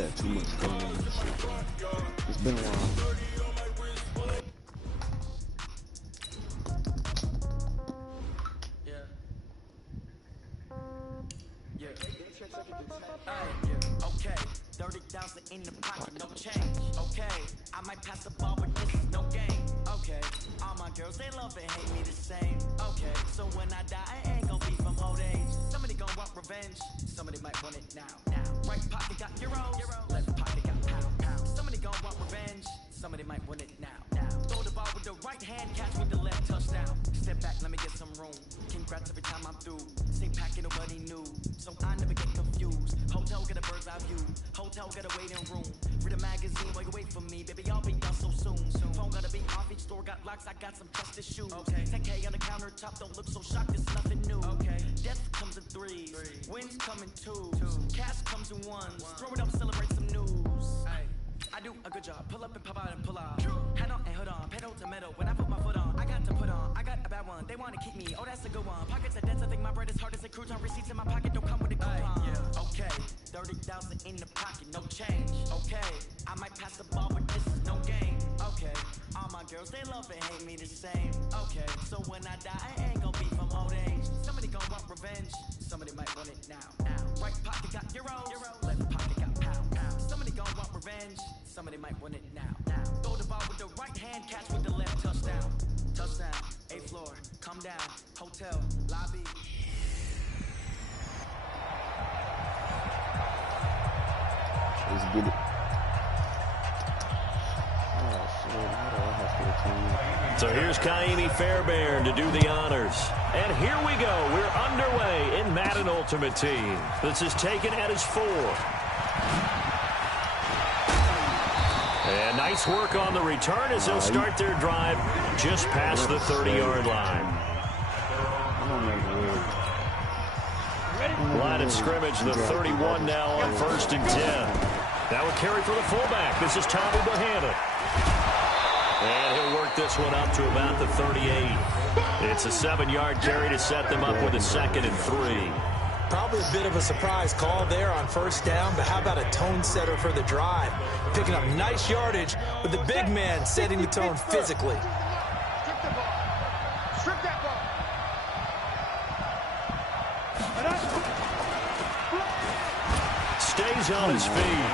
had too much going on. It's been a while. Okay, 30,000 in the pocket, no change. Okay, I might pass the ball, but this is no game. Okay, all my girls, they love and hate me the same. Okay, so when I die, I ain't gonna be from old age. Somebody gon' want revenge, somebody might want it now. Right pocket got euros, left pocket got pound. Somebody gon' want revenge, somebody might want it now. Throw the ball with the right hand, catch with the left, touchdown. Step back, let me get some room. Congrats every time I'm through. Same packet, nobody knew, so I never get confused. Hotel get a bird's eye view. Hotel get a waiting room. Read a magazine while you wait for me, baby. I'll be done so soon. Phone gotta be off. Each store got locks. I got some trusted shoes. Okay. 10K on the countertop. Don't look so shocked. It's nothing new. Okay. Death comes in threes. Wins come in twos. Cash comes in ones. Throw it up, celebrate some news. I do a good job. Pull up and pop out and pull out. Head on and hood on. Pedal to metal. When I put my foot on, I got to put on. I got a bad one. They want to keep me. Oh, that's a good one. Pockets are dense. I think my bread is hard as a crouton. Receipts in my pocket don't come with a coupon. Okay. 30,000 in the pocket, no change. Okay. I might pass the ball, but this is no game. Okay. All my girls, they love and hate me the same. Okay. So when I die, I ain't gonna be from old age. Somebody gon' want revenge. Somebody might want it now. Right pocket got euros. Left pocket got pound. Somebody gon' want revenge. Somebody might want it now. Throw the ball with the right hand, catch with the left, touchdown. Touchdown, 8th floor, come down, hotel, lobby. Let's get it. Oh, shit. How do I have to return? So here's Kaimi Fairbairn to do the honors. And here we go. We're underway in Madden Ultimate Team. This is taken at his 4. And nice work on the return as they'll start their drive just past the 30-yard line. Line of scrimmage, the 31 now on 1st and 10. That will carry for the fullback. This is Tommy Bohannon. And he'll work this one up to about the 38. It's a 7-yard carry to set them up with a 2nd and 3. Probably a bit of a surprise call there on 1st down, but how about a tone setter for the drive? Picking up nice yardage with the big man setting the tone physically. Strip that ball. Stays on his feet.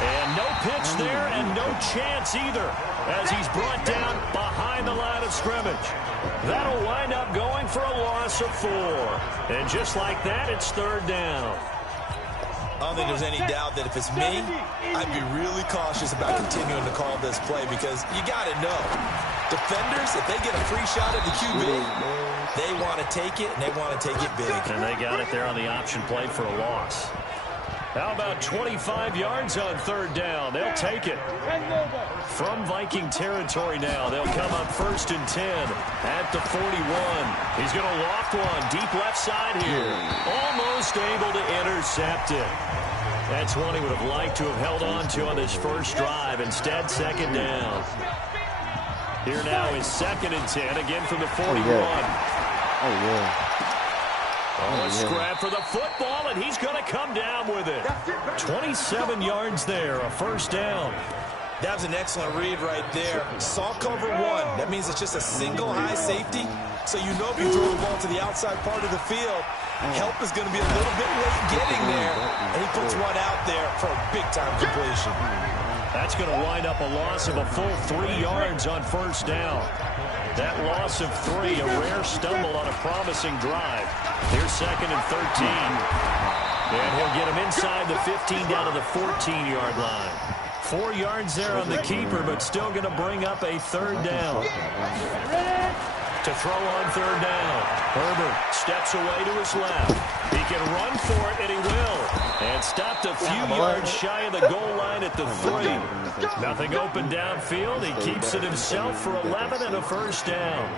And no pitch there and no chance either as he's brought down behind the line of scrimmage. That'll wind up going for a loss of 4. And just like that, it's 3rd down. I don't think there's any doubt that if it's me, I'd be really cautious about continuing to call this play because you got to know, defenders, if they get a free shot at the QB, they want to take it, and they want to take it big. And they got it there on the option play for a loss. How about 25 yards on 3rd down? They'll take it. From Viking territory now, they'll come up 1st and 10 at the 41. He's going to loft one deep left side here. Almost able to intercept it. That's one he would have liked to have held on to on this first drive. Instead, 2nd down. Here now is 2nd and 10, again from the 41. Oh, yeah. Oh, a scrap for the football, and he's going to come down with it. 27 yards there, a 1st down. That was an excellent read right there. Saw cover 1. That means it's just a single high safety. So you know if you throw the ball to the outside part of the field, help is going to be a little bit late getting there. And he puts one out there for a big-time completion. That's going to wind up a loss of a full 3 yards on 1st down. That loss of 3, a rare stumble on a promising drive. Here's 2nd and 13. And he'll get him inside the 15 down to the 14-yard line. 4 yards there on the keeper, but still going to bring up a 3rd down. To throw on 3rd down. Herbert steps away to his left. He can run for it, and he will. And stopped a few yards shy of the goal line at the 3. Nothing open downfield. He keeps it himself for 11 and a 1st down.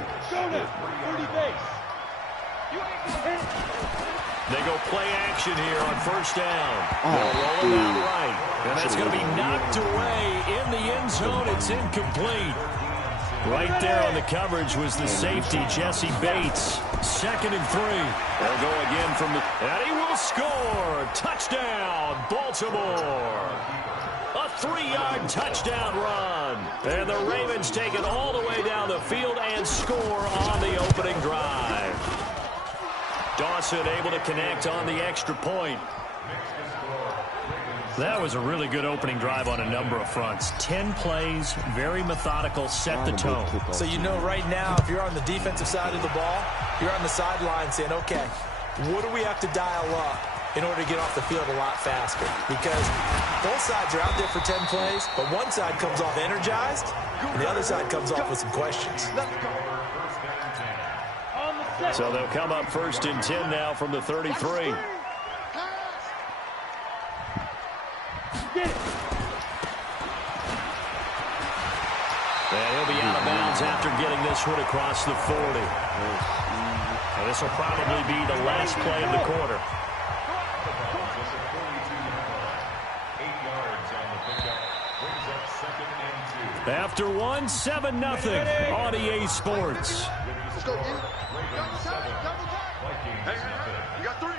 They go play action here on 1st down. They'll roll him out right. And that's going to be knocked away in the end zone. It's incomplete. Right there on the coverage was the safety, Jesse Bates. 2nd and 3. They'll go again from the... And he will score! Touchdown, Baltimore! A 3-yard touchdown run. And the Ravens take it all the way down the field and score on the opening drive. Dawson able to connect on the extra point. That was a really good opening drive on a number of fronts. 10 plays, very methodical, set the tone. So you know right now, if you're on the defensive side of the ball, you're on the sideline saying, okay, what do we have to dial up in order to get off the field a lot faster? Because both sides are out there for 10 plays, but one side comes off energized, and the other side comes off with some questions. So they'll come up 1st and 10 now from the 33. And he'll be out of bounds after getting this one across the 40. And this will probably be the last play of the quarter. After one, 7-0 on EA Sports. Let's go. You got three.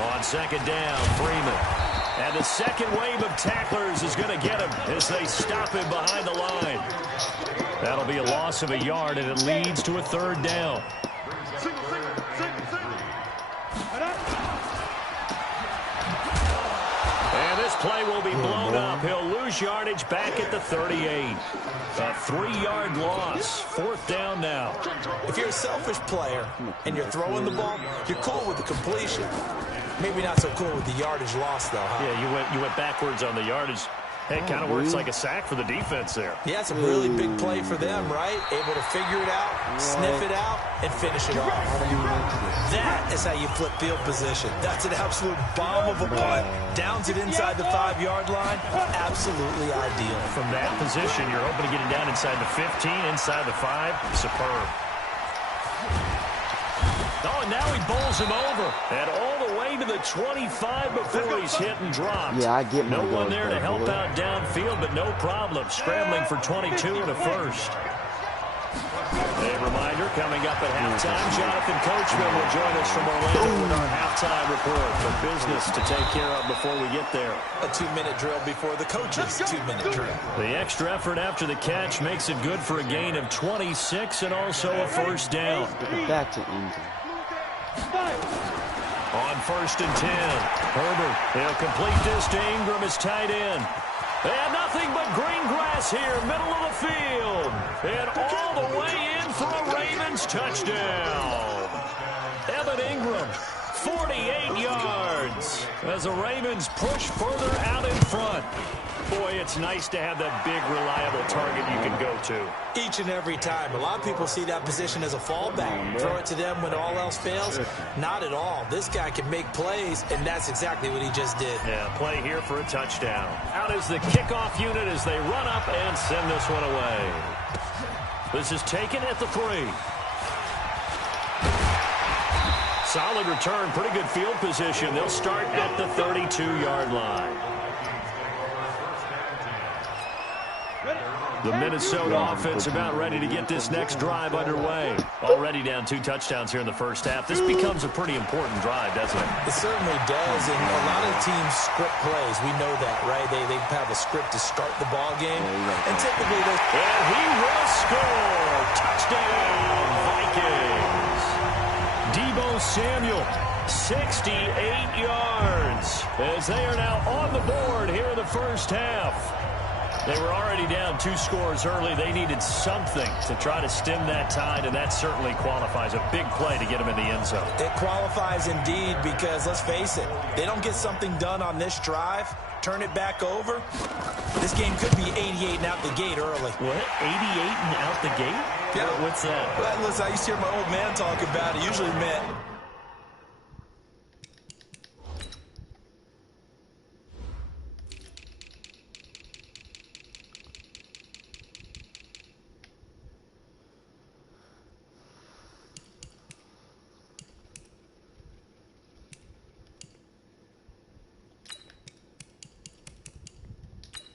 On 2nd down, Freeman. And the second wave of tacklers is going to get him as they stop him behind the line. That'll be a loss of a yard, and it leads to a 3rd down. And this play will be blown up. He'll lose yardage back at the 38. A 3-yard loss. 4th down now. If you're a selfish player and you're throwing the ball, you're cool with the completion. Maybe not so cool with the yardage loss, though, huh? Yeah, you went backwards on the yardage. Hey, it kind of works like a sack for the defense there. Yeah, it's a really big play for them, right? Able to figure it out, sniff it out, and finish it off. That is how you flip field position. That's an absolute bomb of a punt. Downs it inside the 5-yard line. Absolutely ideal. From that position, you're hoping to get it down inside the 15, inside the 5. Superb. Oh, and now he bowls him over. And all the way to the 25 before he's hit and dropped. Yeah, I get no one there to help out downfield, but no problem. Scrambling for 22 and a first. A reminder, coming up at halftime, Jonathan Coachman will join us from Orlando with our halftime report. For business to take care of before we get there. A 2-minute drill before the coach's 2-minute drill. The extra effort after the catch makes it good for a gain of 26 and also a 1st down. Back to Ingram. On 1st and 10, Herbert, he'll complete this to Ingram, his tight end. And nothing but green grass here, middle of the field. And all the way in for a Ravens touchdown. Evan Ingram, 48 yards, as the Ravens push further out in front. Boy, it's nice to have that big, reliable target you can go to. Each and every time. A lot of people see that position as a fallback. Throw it to them when all else fails. Not at all. This guy can make plays, and that's exactly what he just did. Yeah, play here for a touchdown. Out is the kickoff unit as they run up and send this one away. This is taken at the 3. Solid return, pretty good field position. They'll start at the 32-yard line. The Minnesota offense about ready to get this next drive underway. Already down 2 touchdowns here in the first half. This becomes a pretty important drive, doesn't it? It certainly does, and a lot of teams script plays. We know that, right? They have a script to start the ball game, and typically they... And he will score! Touchdown, Vikings! Deebo Samuel, 68 yards, as they are now on the board here in the first half. They were already down 2 scores early. They needed something to try to stem that tide, and that certainly qualifies. A big play to get them in the end zone. It qualifies indeed because, let's face it, they don't get something done on this drive, turn it back over, this game could be 88 and out the gate early. What? 88 and out the gate? Yeah. What's that? Well, listen, I used to hear my old man talk about it. Usually meant...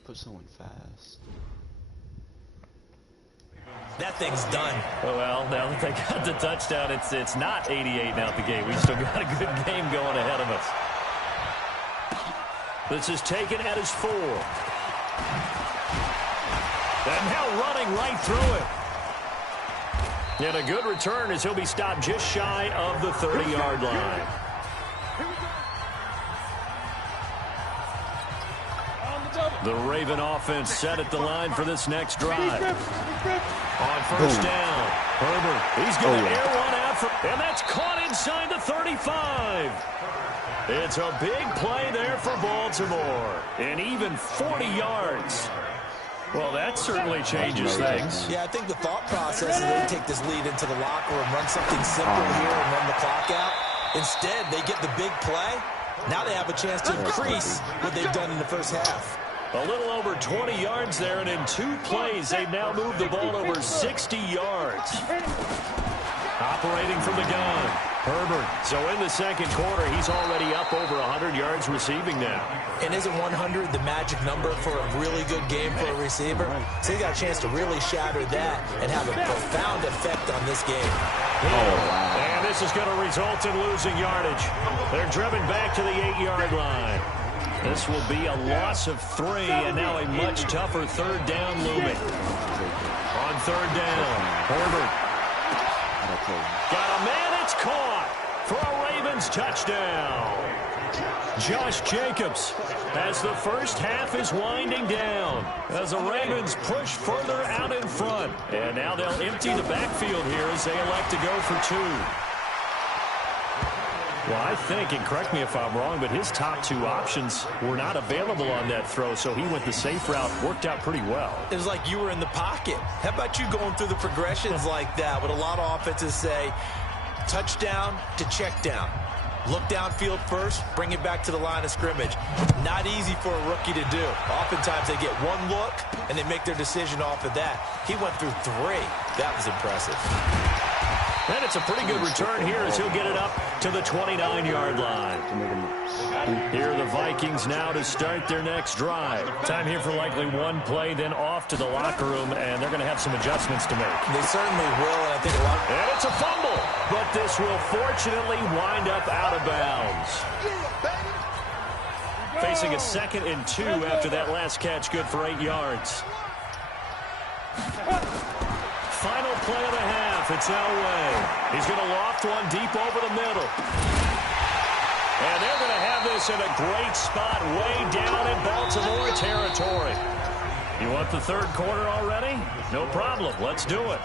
Put someone fast. That thing's done. Well, now that they got the touchdown, it's not 88 out the gate. We've still got a good game going ahead of us. This is taken at his 4. And now running right through it. And a good return as he'll be stopped just shy of the 30-yard line. The Raven offense set at the line for this next drive. On first down, Herbert, he's going to air one out, and that's caught inside the 35. It's a big play there for Baltimore, and even 40 yards. Well, that certainly changes things. Yeah, I think the thought process is they take this lead into the locker room, run something simple here, and run the clock out. Instead, they get the big play. Now they have a chance to increase what they've done in the first half. A little over 20 yards there, and in 2 plays, they've now moved the ball over 60 yards. Operating from the gun, Herbert. So in the second quarter, he's already up over 100 yards receiving now. And isn't 100 the magic number for a really good game for a receiver? So he got a chance to really shatter that and have a profound effect on this game. And this is going to result in losing yardage. They're driven back to the 8-yard line. This will be a loss of 3, and now a much tougher third down looming. On third down, Herbert. Got a man, it's caught for a Ravens touchdown. Josh Jacobs as the first half is winding down as the Ravens push further out in front. And now they'll empty the backfield here as they elect to go for 2. Well, I think, and correct me if I'm wrong, but his top 2 options were not available on that throw, so he went the safe route, worked out pretty well. It was like you were in the pocket. How about you going through the progressions like that? What a lot of offenses say, touchdown to check down. Look downfield first, bring it back to the line of scrimmage. Not easy for a rookie to do. Oftentimes they get 1 look, and they make their decision off of that. He went through 3. That was impressive. And it's a pretty good return here as he'll get it up to the 29-yard line. Here are the Vikings now to start their next drive. Time here for likely 1 play, then off to the locker room, and they're going to have some adjustments to make. They certainly will, and I think a lot. And it's a fumble, but this will fortunately wind up out of bounds. Facing a 2nd and 2 after that last catch, good for 8 yards. Final play of the half. It's Elway. He's going to loft one deep over the middle. And they're going to have this in a great spot way down in Baltimore territory. You want the third quarter already? No problem. Let's do it.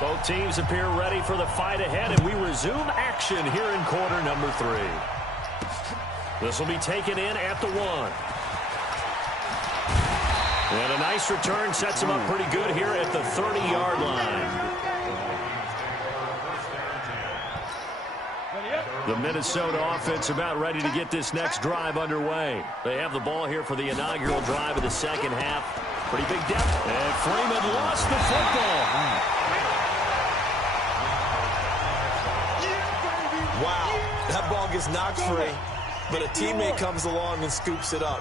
Both teams appear ready for the fight ahead, and we resume action here in quarter number 3. This will be taken in at the 1. And a nice return sets him up pretty good here at the 30-yard line. The Minnesota offense about ready to get this next drive underway. They have the ball here for the inaugural drive of the second half. Pretty big depth. And Freeman lost the football. Wow, that ball gets knocked free, but a teammate comes along and scoops it up.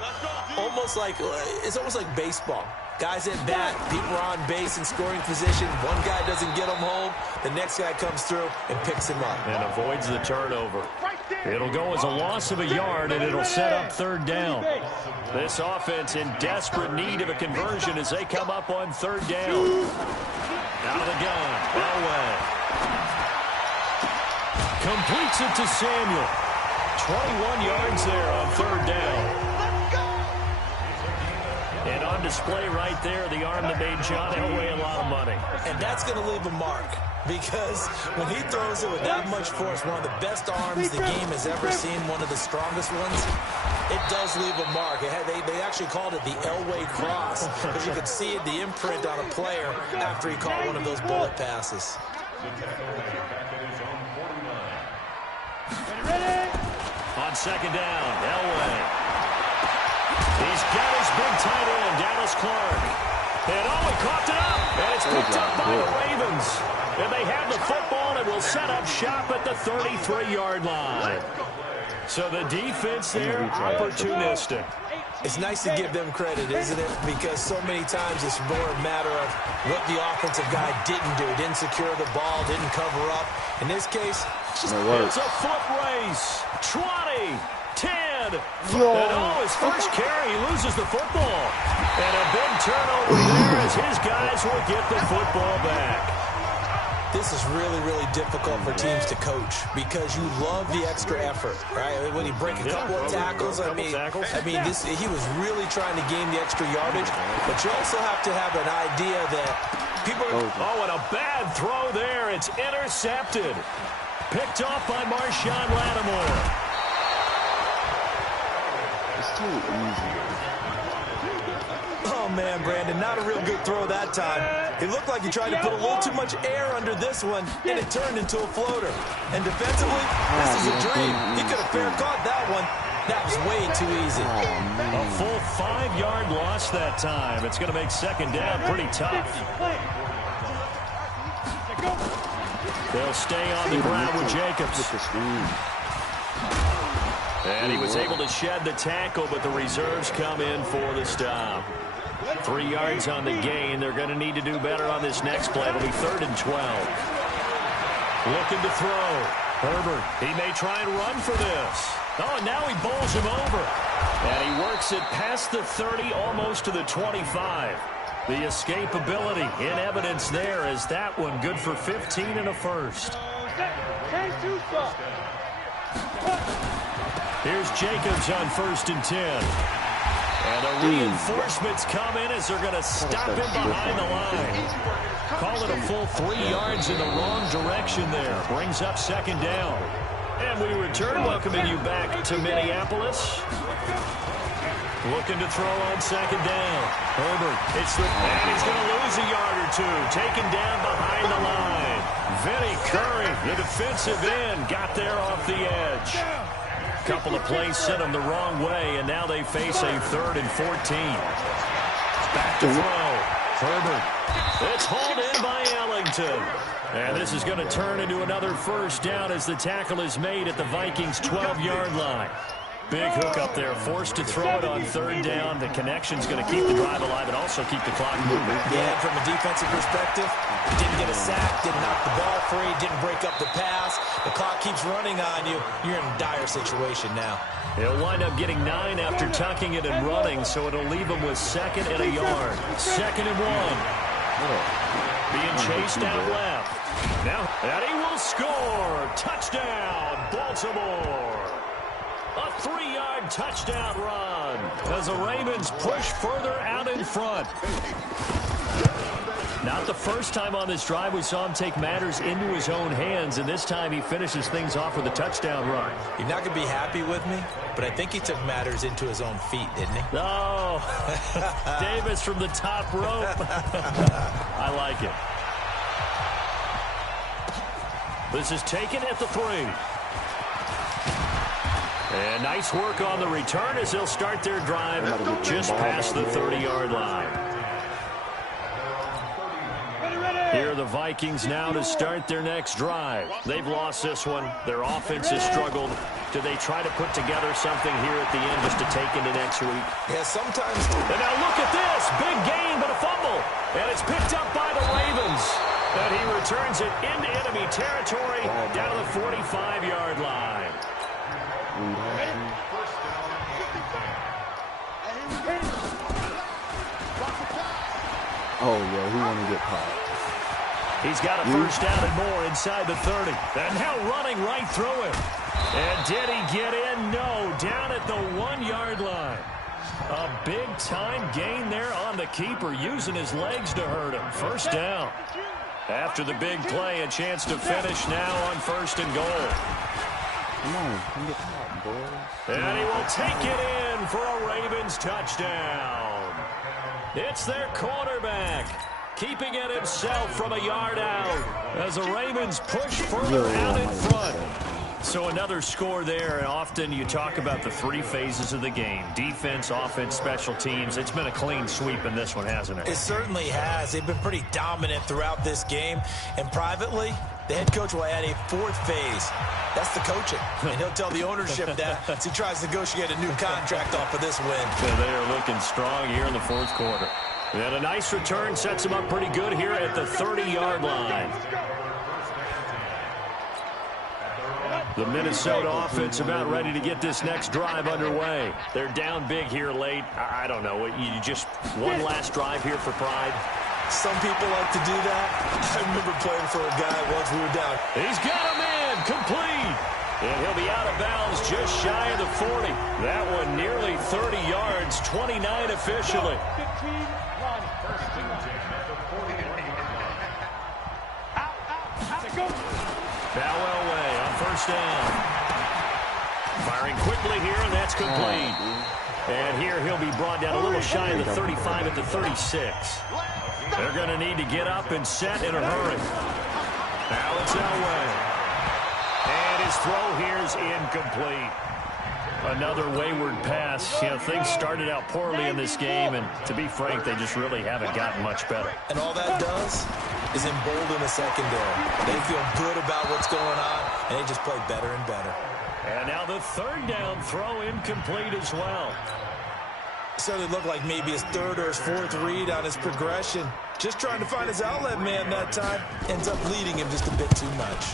It's almost like baseball. Guys at bat, people are on base in scoring position. One guy doesn't get him home. The next guy comes through and picks him up. And avoids the turnover. It'll go as a loss of a yard, and it'll set up third down. This offense in desperate need of a conversion as they come up on third down. Out of the gun, Elway. Completes it to Samuel. 21 yards there on third down. And on display right there, the arm that made John Elway a lot of money. And that's going to leave a mark because when he throws it with that much force, one of the best arms the game has ever seen, one of the strongest ones, it does leave a mark. They actually called it the Elway cross because you could see the imprint on a player after he caught one of those bullet passes. On second down, Elway. He's got his big tight end, Dallas Clark. And he coughed it up. And it's picked up by the Ravens. And they have the football and will set up shop at the 33-yard line. So the defense there, opportunistic. It's nice to give them credit, isn't it? Because so many times it's more a matter of what the offensive guy didn't do. Didn't secure the ball, didn't cover up. In this case, it's a foot race. 20, 10. And his first carry, he loses the football. And a big turnover there as his guys will get the football back. This is really, really difficult for teams to coach because you love the extra effort, right? When you break a couple of tackles, I mean, he was really trying to gain the extra yardage, but you also have to have an idea that people are... Oh, and a bad throw there. It's intercepted. Picked off by Marshawn Lattimore. It's too easy. Oh, man, Brandon, not a real good throw that time. It looked like he tried to put a little too much air under this one, and it turned into a floater. And defensively, this is a dream. He could have fair caught that one. That was way too easy. A full 5-yard loss that time. It's going to make second down pretty tough. They'll stay on the ground with Jacobs. And he was able to shed the tackle, but the reserves come in for the stop. 3 yards on the gain. They're going to need to do better on this next play. It'll be 3rd and 12. Looking to throw. Herbert, he may try and run for this. Oh, and now he bowls him over. And he works it past the 30, almost to the 25. The escapability in evidence there as that one good for 15 and a first. Here's Jacobs on 1st and 10. And the reinforcements come in as they're going to stop him behind the line. Call it a full 3 yards in the wrong direction there. Brings up second down. And we return, welcoming you back to Minneapolis. Looking to throw on second down. Herbert, and he's going to lose a yard or two. Taken down behind the line. Vinny Curry, the defensive end, got there off the edge. Couple of plays sent them the wrong way, and now they face a 3rd and 14. Back to throw. Herbert. It's hauled in by Ellington. And this is going to turn into another first down as the tackle is made at the Vikings' 12-yard line. Big hook up there, forced to throw it on 3rd down. The connection's going to keep the drive alive and also keep the clock moving. Yeah, from a defensive perspective, didn't get a sack, didn't knock the ball free, didn't break up the pass. The clock keeps running on you. You're in a dire situation now. He'll wind up getting 9 after tucking it and running, so it'll leave him with 2nd and a yard. 2nd and 1. Being chased out left. Now, and he will score. Touchdown, Baltimore. A 3-yard touchdown run as the Ravens push further out in front. Not the first time on this drive we saw him take matters into his own hands, and this time he finishes things off with a touchdown run. You're not going to be happy with me, but I think he took matters into his own feet, didn't he? Oh, Davis from the top rope. I like it. This is taken at the 3. And nice work on the return as they'll start their drive just past the 30-yard line. Here are the Vikings now to start their next drive. They've lost this one. Their offense has struggled. Do they try to put together something here at the end just to take into next week? Yeah, sometimes. And now look at this. Big gain, but a fumble. And it's picked up by the Ravens. And he returns it into enemy territory down to the 45-yard line. Oh, yeah, he want to get caught. He's got a first down and more inside the 30. And now running right through him. And did he get in? No, down at the 1-yard line. A big-time gain there on the keeper, using his legs to hurt him. First down. After the big play, a chance to finish now on 1st and goal. Come on, come get caught, boys. And he will take it in for a Ravens touchdown. It's their quarterback, keeping it himself from a yard out as the Ravens push further out in front. So another score there, and often you talk about the 3 phases of the game. Defense, offense, special teams. It's been a clean sweep in this one, hasn't it? It certainly has. They've been pretty dominant throughout this game. And privately, The head coach will add a fourth phase. That's the coaching. And he'll tell the ownership that as he tries to negotiate a new contract off of this win. Yeah, they are looking strong here in the fourth quarter. And a nice return sets them up pretty good here at the 30-yard line. The Minnesota offense about ready to get this next drive underway. They're down big here late. I don't know. You just one last drive here for pride? Some people like to do that. I remember playing for a guy once we were down. He's got him in. Complete. And he'll be out of bounds just shy of the 40. That one nearly 30 yards, 29 officially. Bowell way on first down. Firing quickly here, and that's complete. And here he'll be brought down a little shy of the 35 at the 36. They're going to need to get up and set in a hurry. Now it's Elway. And his throw here is incomplete. Another wayward pass. You know, things started out poorly in this game, and to be frank, they just really haven't gotten much better. And all that does is embolden the secondary. They feel good about what's going on, and they just play better and better. And now the third down throw incomplete as well. So it looked like maybe his third or his fourth read on his progression. Just trying to find his outlet man that time. Ends up leading him just a bit too much.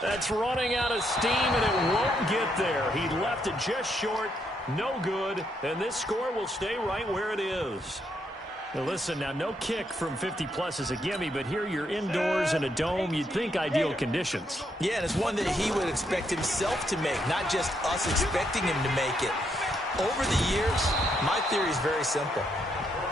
That's running out of steam, and it won't get there. He left it just short. No good. And this score will stay right where it is. Now listen, now no kick from 50-plus is a gimme, but here you're indoors in a dome. You'd think ideal conditions. Yeah, and it's one that he would expect himself to make, not just us expecting him to make it. Over the years, my theory is very simple.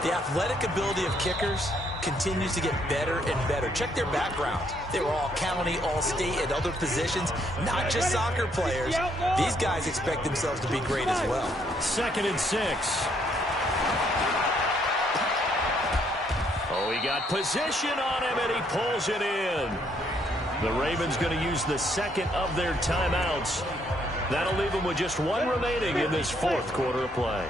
The athletic ability of kickers continues to get better and better. Check their background. They were all county, all state, at other positions, not just soccer players. These guys expect themselves to be great as well. 2nd and 6. Oh, he got position on him, and he pulls it in. The Ravens going to use the second of their timeouts. That'll leave them with just one remaining in this fourth quarter of play.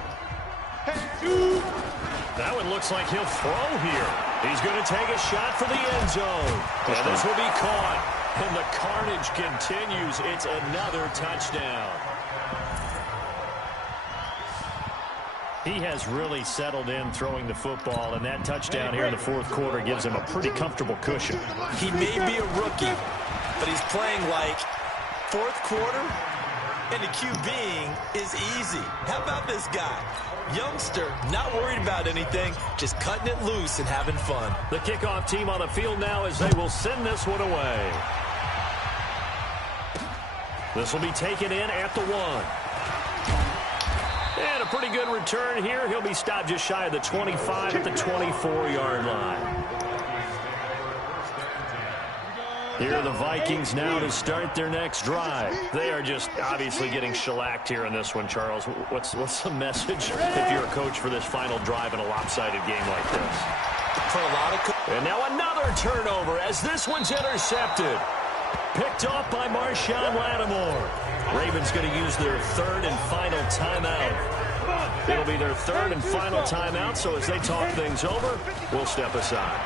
That one looks like he'll throw here. He's going to take a shot for the end zone. And this will be caught. And the carnage continues. It's another touchdown. He has really settled in throwing the football, and that touchdown here in the fourth quarter gives him a pretty comfortable cushion. He may be a rookie, but he's playing like fourth quarter, and the QBing is easy. How about this guy? Youngster, not worried about anything, just cutting it loose and having fun. The kickoff team on the field now as they will send this one away. This will be taken in at the 1. And a pretty good return here. He'll be stopped just shy of the 25 at the 24-yard line. Here are the Vikings now to start their next drive. They are just obviously getting shellacked here in this one, Charles. What's the message if you're a coach for this final drive in a lopsided game like this? For a lot of and now another turnover as this one's intercepted. Picked off by Marshawn Lattimore. Ravens going to use their third and final timeout. It'll be their third and final timeout, so as they talk things over, we'll step aside.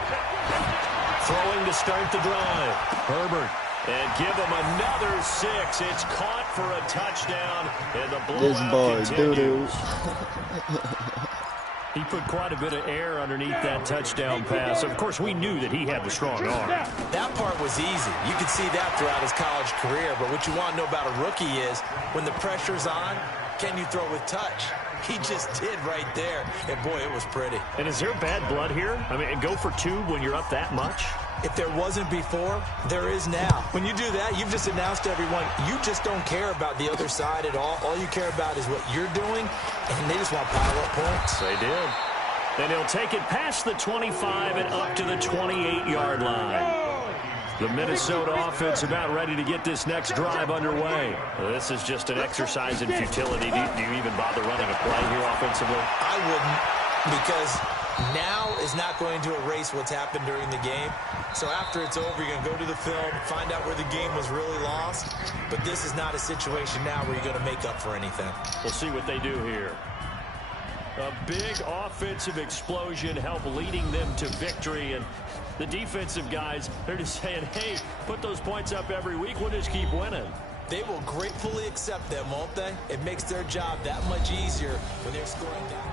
Throwing to start the drive. Herbert. And give him another 6. It's caught for a touchdown, and the blowout continues. He put quite a bit of air underneath that touchdown pass. Of course, we knew that he had the strong arm. That part was easy. You could see that throughout his college career. But what you want to know about a rookie is when the pressure's on, can you throw with touch? He just did right there. And, boy, it was pretty. And is there bad blood here? I mean, go for 2 when you're up that much? If there wasn't before, there is now. When you do that, you've just announced to everyone, you just don't care about the other side at all. All you care about is what you're doing, and they just want to pile up points. They did. And he'll take it past the 25 and up to the 28-yard line. The Minnesota offense about ready to get this next drive underway. This is just an exercise in futility. Do you even bother running a play here offensively? I wouldn't, because now is not going to erase what's happened during the game. So after it's over, you're going to go to the film, find out where the game was really lost. But this is not a situation now where you're going to make up for anything. We'll see what they do here. A big offensive explosion helped leading them to victory. And The defensive guys, they're just saying, hey, put those points up every week. We'll just keep winning. They will gratefully accept them, won't they? It makes their job that much easier when they're scoring down.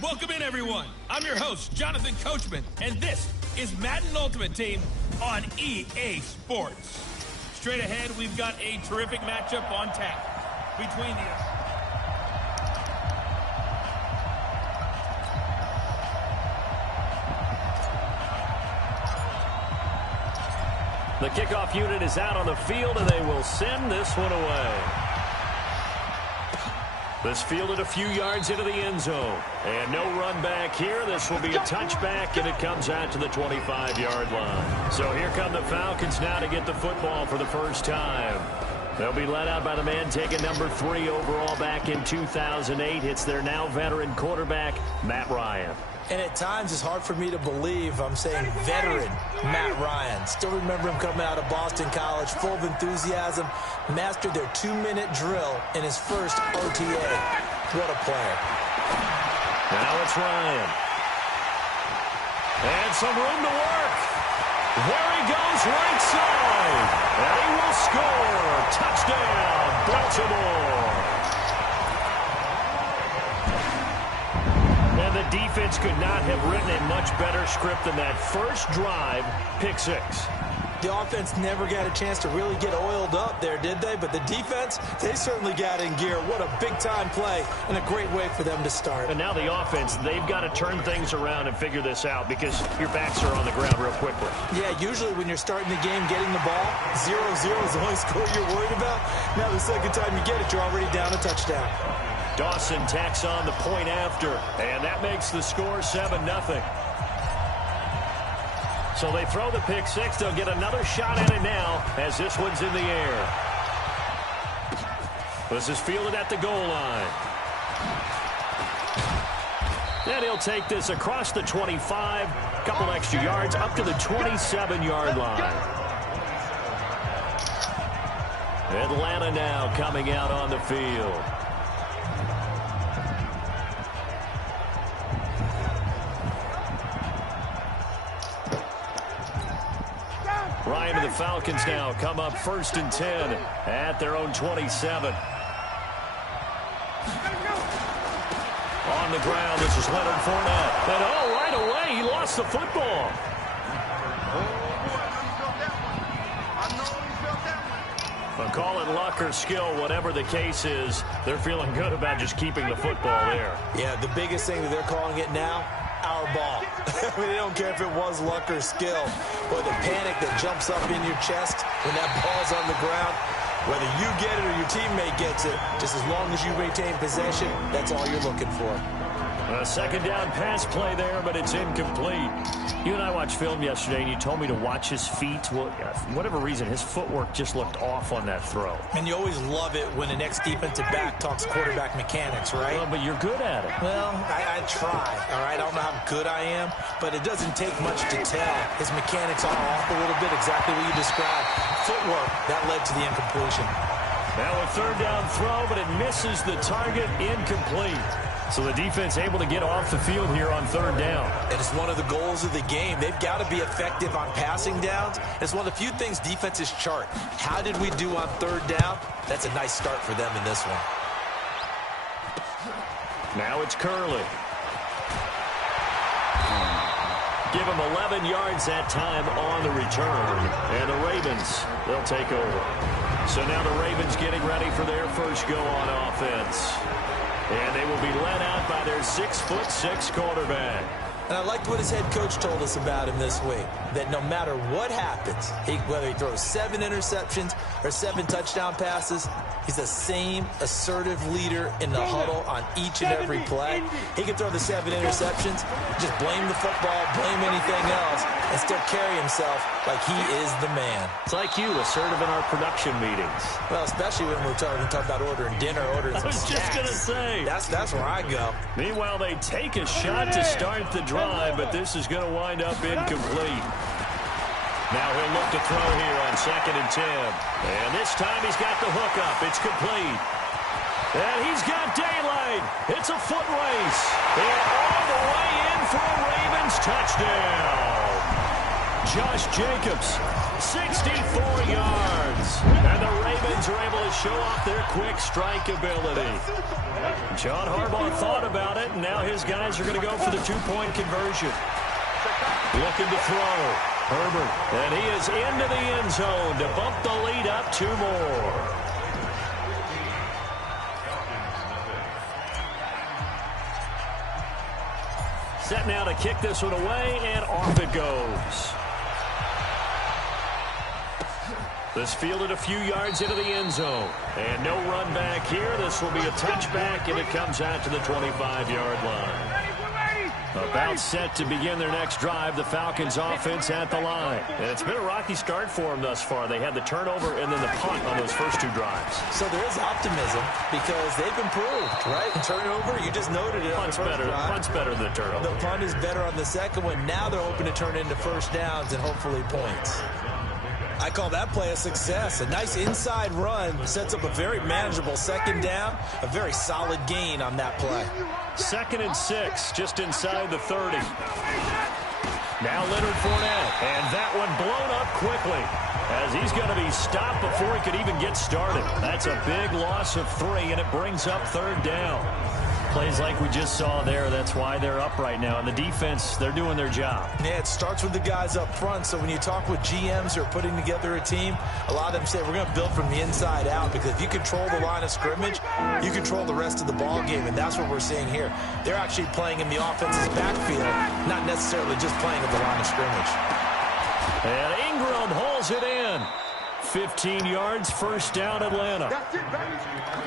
Welcome in, everyone. I'm your host, Jonathan Coachman, and this is Madden Ultimate Team on EA Sports. Straight ahead, we've got a terrific matchup on tap between the kickoff unit is out on the field, and they will send this one away. This fielded a few yards into the end zone. And no run back here. This will be a touchback, and it comes out to the 25-yard line. So here come the Falcons now to get the football for the first time. They'll be led out by the man taking number 3 overall back in 2008. It's their now veteran quarterback, Matt Ryan. And at times, it's hard for me to believe I'm saying veteran Matt Ryan. Still remember him coming out of Boston College, full of enthusiasm, mastered their 2-minute drill in his first OTA. What a player. Now it's Ryan. And some room to work. There he goes right side. And he will score. Touchdown, Baltimore. And the defense could not have written a much better script than that first drive, pick 6. The offense never got a chance to really get oiled up there, did they? But the defense, they certainly got in gear. What a big-time play and a great way for them to start. And now the offense, they've got to turn things around and figure this out because your backs are on the ground real quickly. Yeah, usually when you're starting the game, getting the ball, 0-0 is the only score you're worried about. Now the second time you get it, you're already down a touchdown. Dawson tacks on the point after, and that makes the score 7-0. So they throw the pick 6. They'll get another shot at it now as this one's in the air. This is fielded at the goal line. And he'll take this across the 25, a couple extra yards, up to the 27-yard line. Atlanta now coming out on the field. Ryan and the Falcons now come up 1st and 10 at their own 27. On the ground, this is Leonard Fournette. And right away, he lost the football. But call it luck or skill, whatever the case is, they're feeling good about just keeping the football there. Yeah, the biggest thing that they're calling it now, our ball. I mean, they don't care if it was luck or skill, or the panic that jumps up in your chest when that ball's on the ground. Whether you get it or your teammate gets it, just as long as you retain possession, that's all you're looking for. A second down pass play there, but it's incomplete. You and I watched film yesterday, and you told me to watch his feet. Well, for whatever reason, his footwork just looked off on that throw. And you always love it when an ex-defensive back talks quarterback mechanics, right? Well, but you're good at it. Well, I try, all right? I don't know how good I am, but it doesn't take much to tell. His mechanics are off a little bit, exactly what you described. Footwork, that led to the incompletion. Now a third down throw, but it misses the target, incomplete. So the defense able to get off the field here on 3rd down. And it's one of the goals of the game. They've got to be effective on passing downs. It's one of the few things defenses chart. How did we do on 3rd down? That's a nice start for them in this one. Now it's Curley. Give him 11 yards that time on the return. And the Ravens, they'll take over. So now the Ravens getting ready for their first go on offense. And they will be led out by their 6'6" quarterback. And I liked what his head coach told us about him this week, that no matter what happens, whether he throws 7 interceptions or 7 touchdown passes, he's the same assertive leader in the huddle on each and every play. He can throw the 7 interceptions, just blame the football, blame anything else, and still carry himself like he is the man. It's like you, assertive in our production meetings. Well, especially when we're talking about ordering dinner, ordering some snacks. I was just going to say. That's where I go. Meanwhile, they take a shot to start the drive, but this is going to wind up incomplete. Now he'll look to throw here on 2nd and 10. And this time he's got the hook up. It's complete. And he's got daylight. It's a foot race. And all the way in for a Ravens touchdown. Josh Jacobs, 64 yards. And the Ravens are able to show off their quick strike ability. John Harbaugh thought about it, and now his guys are going to go for the 2-point conversion. Looking to throw. Herbert, and he is into the end zone to bump the lead up 2 more. Set now to kick this one away, and off it goes. This fielded a few yards into the end zone. And no run back here. This will be a touchback, and it comes out to the 25-yard line. About set to begin their next drive, the Falcons offense at the line. And it's been a rocky start for them thus far. They had the turnover and then the punt on those first 2 drives. So there is optimism because they've improved, right? Turnover, you just noted it. Punt's better than the turnover. The punt is better on the second one. Now they're hoping to turn into first downs and hopefully points. I call that play a success. A nice inside run sets up a very manageable 2nd down, a very solid gain on that play. 2nd and 6, just inside the 30. Now Leonard Fournette, and that one blown up quickly as he's going to be stopped before he could even get started. That's a big loss of 3, and it brings up 3rd down. Plays like we just saw there, that's why they're up right now. And the defense, they're doing their job. Yeah, it starts with the guys up front. So when you talk with GMs who are putting together a team, a lot of them say we're going to build from the inside out, because if you control the line of scrimmage, you control the rest of the ball game, and that's what we're seeing here. They're actually playing in the offense's backfield, not necessarily just playing at the line of scrimmage. And Ingram holds it in. 15 yards, 1st down, Atlanta.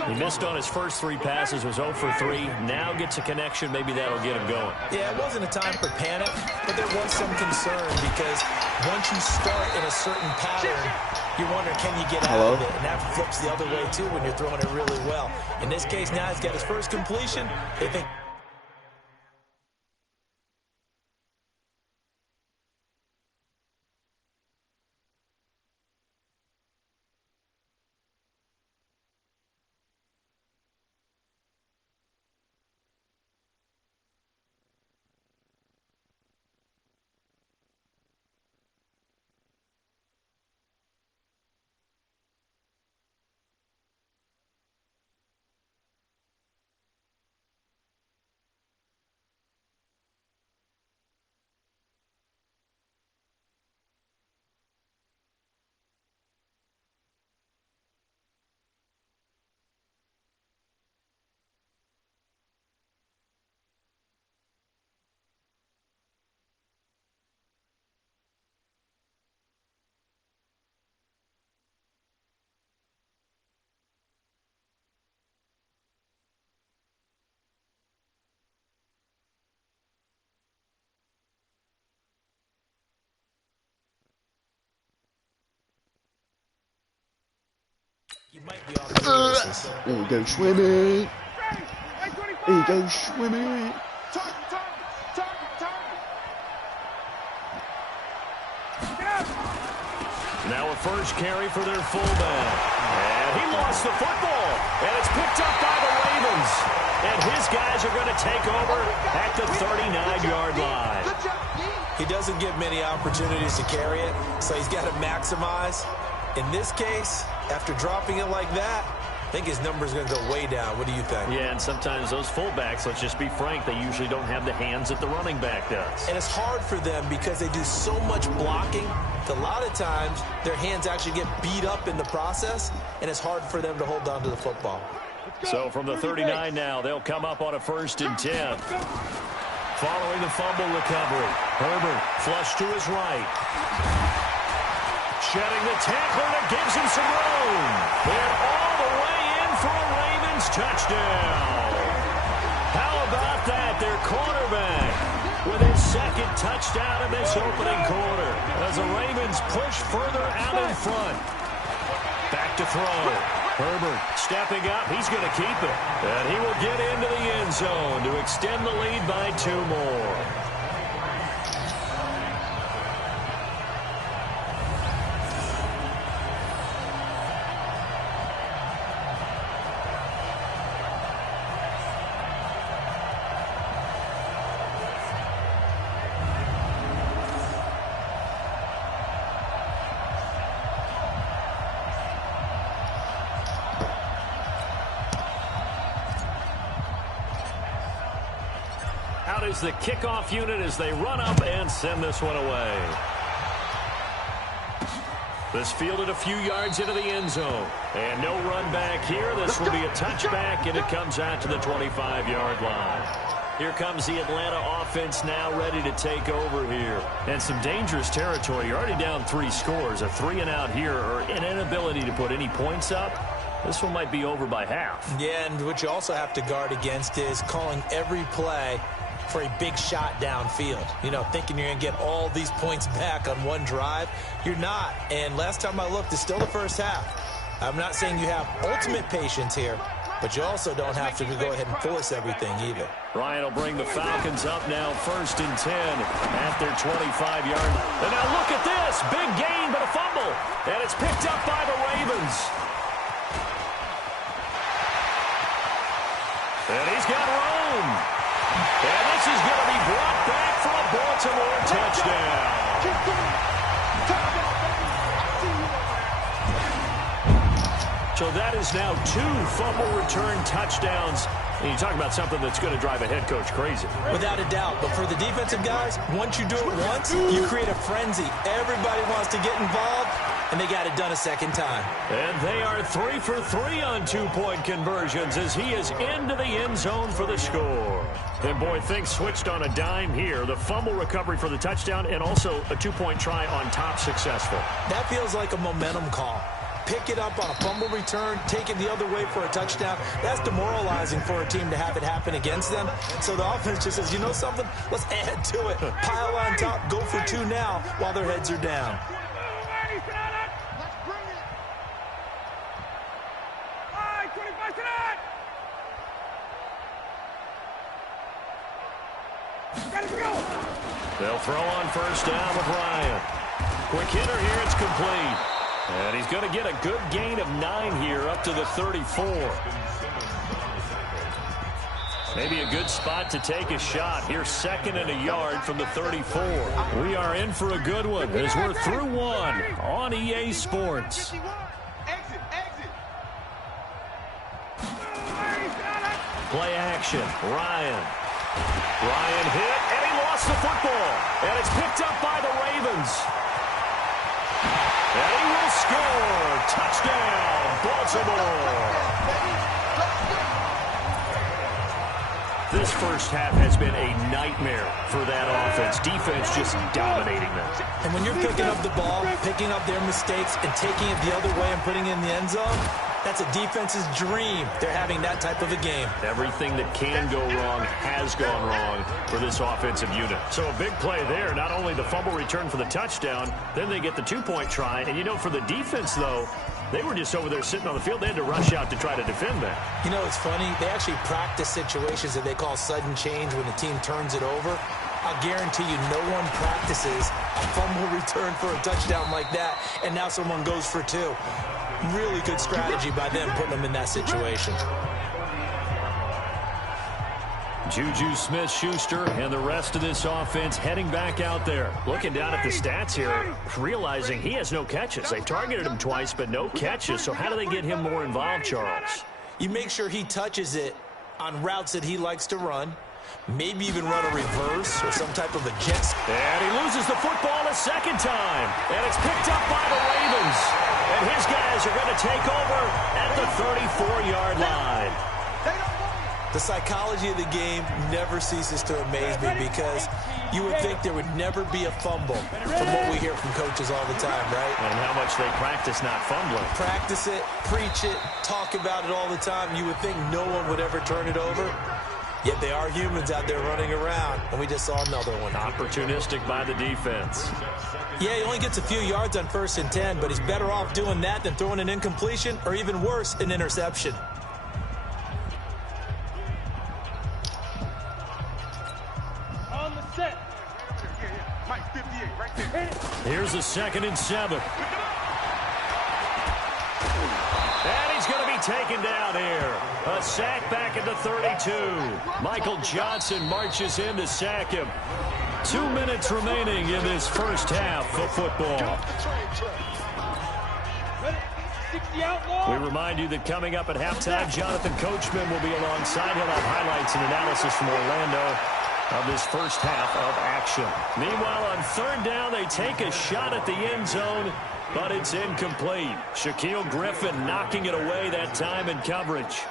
He missed on his first 3 passes, was 0 for 3. Now gets a connection. Maybe that'll get him going. Yeah, it wasn't a time for panic, but there was some concern because once you start in a certain pattern, you wonder, can you get out of it? And that flips the other way, too, when you're throwing it really well. In this case, now he's got his first completion. They think... You might be off the races. There you go, swimming. There you go, swimming. Now a first carry for their fullback. And he lost the football. And it's picked up by the Ravens. And his guys are going to take over at the 39-yard line. He doesn't get many opportunities to carry it, so he's got to maximize. In this case, after dropping it like that, I think his number is going to go way down. What do you think? Yeah, and sometimes those fullbacks, let's just be frank, they usually don't have the hands that the running back does. And it's hard for them because they do so much blocking. A lot of times, their hands actually get beat up in the process, and it's hard for them to hold on to the football. So from the 39 now, they'll come up on a 1st and 10. Following the fumble recovery, Herbert flush to his right. Shedding the tackler that gives him some room. And all the way in for a Ravens touchdown. How about that? Their quarterback with his 2nd touchdown in this opening quarter as the Ravens push further out in front. Back to throw. Herbert stepping up. He's going to keep it. And he will get into the end zone to extend the lead by 2 more. Out is the kickoff unit as they run up and send this one away. This fielded a few yards into the end zone. And no run back here. This will be a touchback, and it comes out to the 25-yard line. Here comes the Atlanta offense now ready to take over here. And some dangerous territory. You're already down 3 scores. A 3-and-out here or an inability to put any points up. This one might be over by half. Yeah, and what you also have to guard against is calling every play for a big shot downfield. You know, thinking you're going to get all these points back on one drive. You're not. And last time I looked, it's still the first half. I'm not saying you have ultimate patience here, but you also don't have to go ahead and force everything either. Ryan will bring the Falcons up now 1st and 10 at their 25-yard. And now look at this. Big gain, but a fumble. And it's picked up by the Ravens. And he's got room. And this is going to be brought back for a Baltimore touchdown. So that is now 2 fumble return touchdowns. And you talk about something that's going to drive a head coach crazy. Without a doubt. But for the defensive guys, once you do it once, you create a frenzy. Everybody wants to get involved, and they got it done a second time. And they are 3 for 3 on 2-point conversions as he is into the end zone for the score. And boy, things switched on a dime here. The fumble recovery for the touchdown and also a 2-point try on top successful. That feels like a momentum call. Pick it up on a fumble return, take it the other way for a touchdown. That's demoralizing for a team to have it happen against them. So the offense just says, you know something? Let's add to it. Pile on top, go for 2 now while their heads are down. They'll throw on 1st down with Ryan. Quick hitter here, it's complete. And he's going to get a good gain of 9 here up to the 34. Maybe a good spot to take a shot. Here's 2nd and a yard from the 34. We are in for a good one as we're through 1 on EA Sports. Play action. Ryan hit, and he lost the football. And it's picked up by the Ravens. And he will score. Touchdown, Baltimore. This first half has been a nightmare for that offense. Defense just dominating them. And when you're picking up the ball, picking up their mistakes, and taking it the other way and putting it in the end zone, that's a defense's dream. They're having that type of a game. Everything that can go wrong has gone wrong for this offensive unit. So a big play there. Not only the fumble return for the touchdown, then they get the 2-point try. And, you know, for the defense, though, they were just over there sitting on the field. They had to rush out to try to defend that. You know, it's funny. They actually practice situations that they call sudden change when the team turns it over. I'll guarantee you no one practices a fumble return for a touchdown like that, and now someone goes for 2. Really good strategy by them putting them in that situation. Juju Smith-Schuster and the rest of this offense heading back out there. Looking down at the stats here, realizing he has no catches. They've targeted him twice, but no catches. So how do they get him more involved, Charles? You make sure he touches it on routes that he likes to run. Maybe even run a reverse or some type of a jet. And he loses the football a second time. And it's picked up by the Ravens. And his guys are going to take over at the 34-yard line. The psychology of the game never ceases to amaze me because you would think there would never be a fumble from what we hear from coaches all the time, right? And how much they practice not fumbling. Practice it, preach it, talk about it all the time. You would think no one would ever turn it over. Yet they are humans out there running around, and we just saw another one. Opportunistic by the defense. Yeah, he only gets a few yards on 1st and 10, but he's better off doing that than throwing an incompletion or even worse, an interception. On the set. Mike, 58, right there. Here's a 2nd and 7. And he's going to be taken down here. A sack back at the 32. Michael Johnson marches in to sack him. 2 minutes remaining in this first half of football. We remind you that coming up at halftime, Jonathan Coachman will be alongside. He'll have highlights and analysis from Orlando of this first half of action. Meanwhile, on 3rd down, they take a shot at the end zone, but it's incomplete. Shaquille Griffin knocking it away that time in coverage.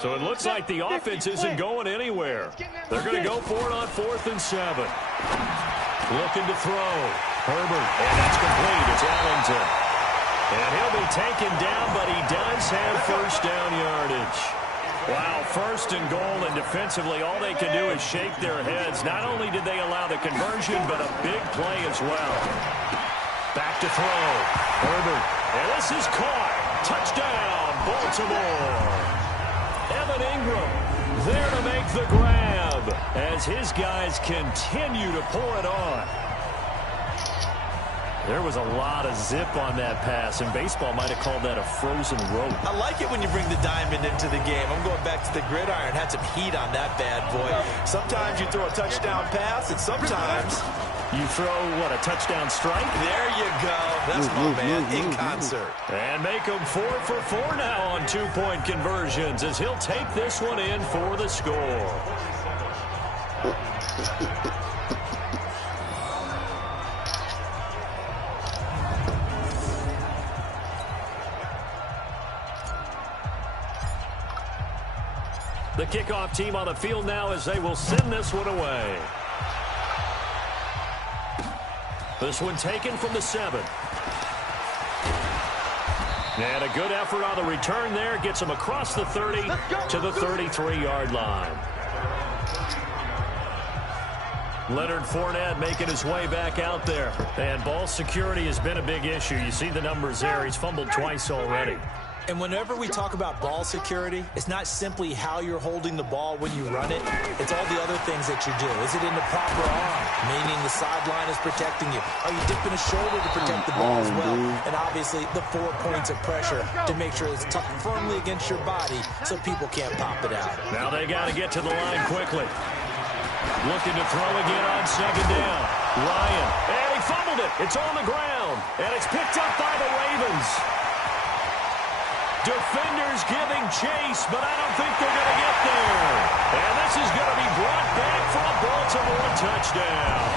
So it looks like the offense isn't going anywhere. They're going to go for it on 4th and 7. Looking to throw. Herbert, and that's complete. It's Ellington. And he'll be taken down, but he does have first down yardage. Wow, 1st and goal, and defensively all they can do is shake their heads. Not only did they allow the conversion, but a big play as well. Back to throw. Herbert, and this is caught. Touchdown, Baltimore. Evan Ingram there to make the grab as his guys continue to pour it on. There was a lot of zip on that pass, and baseball might have called that a frozen rope. I like it when you bring the diamond into the game. I'm going back to the gridiron. Had some heat on that bad boy. Sometimes you throw a touchdown pass, and sometimes you throw, what, a touchdown strike? There you go. That's my man in concert. And make him 4 for 4 now on 2-point conversions as he'll take this one in for the score. The kickoff team on the field now as they will send this one away. This one taken from the 7. And a good effort on the return there. Gets him across the 30 to the 33-yard line. Leonard Fournette making his way back out there. And ball security has been a big issue. You see the numbers there. He's fumbled twice already. And whenever we talk about ball security, it's not simply how you're holding the ball when you run it. It's all the other things that you do. Is it in the proper arm, meaning the sideline is protecting you? Are you dipping a shoulder to protect the ball as well? And obviously, the 4 points of pressure to make sure it's tucked firmly against your body so people can't pop it out. Now they got to get to the line quickly. Looking to throw again on 2nd down. Ryan, and he fumbled it. It's on the ground, and it's picked up by the Ravens. Defenders giving chase, but I don't think they're going to get there. And this is going to be brought back for a Baltimore touchdown.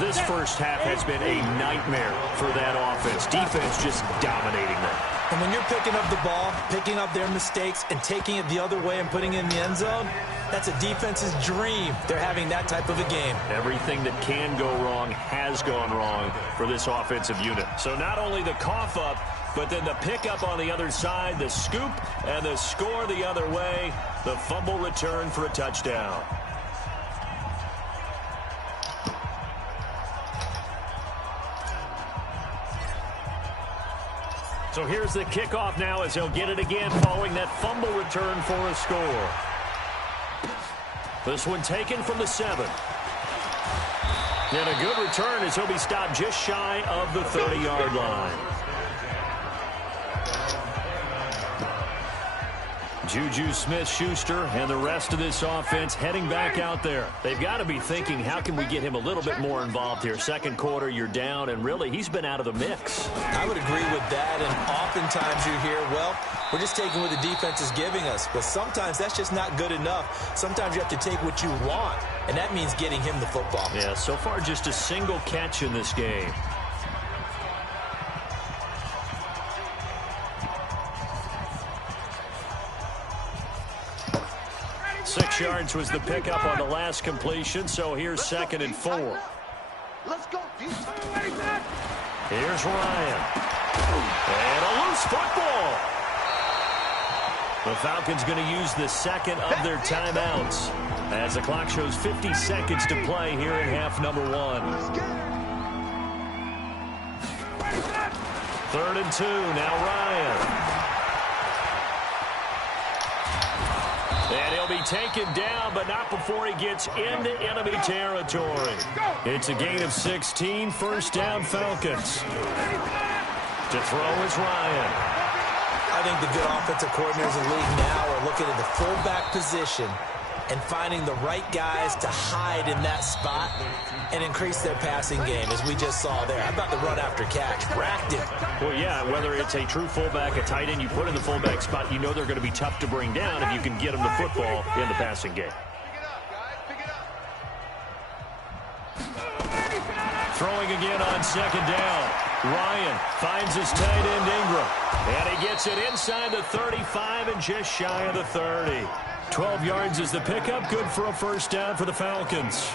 This first half has been a nightmare for that offense. Defense just dominating them. And when you're picking up the ball, picking up their mistakes, and taking it the other way and putting it in the end zone, that's a defense's dream. They're having that type of a game. Everything that can go wrong has gone wrong for this offensive unit. So not only the cough up, but then the pickup on the other side, the scoop, and the score the other way. The fumble return for a touchdown. So here's the kickoff now as he'll get it again following that fumble return for a score. This one taken from the 7. And a good return as he'll be stopped just shy of the 30-yard line. Juju Smith-Schuster and the rest of this offense heading back out there. They've got to be thinking, how can we get him a little bit more involved here? Second quarter, you're down, and really, he's been out of the mix. I would agree with that, and oftentimes you hear, well, we're just taking what the defense is giving us. But sometimes that's just not good enough. Sometimes you have to take what you want, and that means getting him the football. Yeah, so far just a single catch in this game. 6 yards was the pickup on the last completion, so here's 2nd and 4. Let's go. Here's Ryan. And a loose football. The Falcons going to use the second of their timeouts as the clock shows 50 seconds to play here in half number 1. 3rd and 2. Now Ryan. And he'll be taken down, but not before he gets into enemy territory. It's a gain of 16, 1st down Falcons. To throw is Ryan. I think the good offensive coordinators in the league now are looking at the fullback position and finding the right guys to hide in that spot and increase their passing game, as we just saw there. How about the run after catch? Racked him. Well, yeah, whether it's a true fullback, a tight end you put in the fullback spot, you know they're going to be tough to bring down if you can get them the football in the passing game. Throwing again on 2nd down. Ryan finds his tight end Ingram. And he gets it inside the 35 and just shy of the 30. 12 yards is the pickup. Good for a 1st down for the Falcons.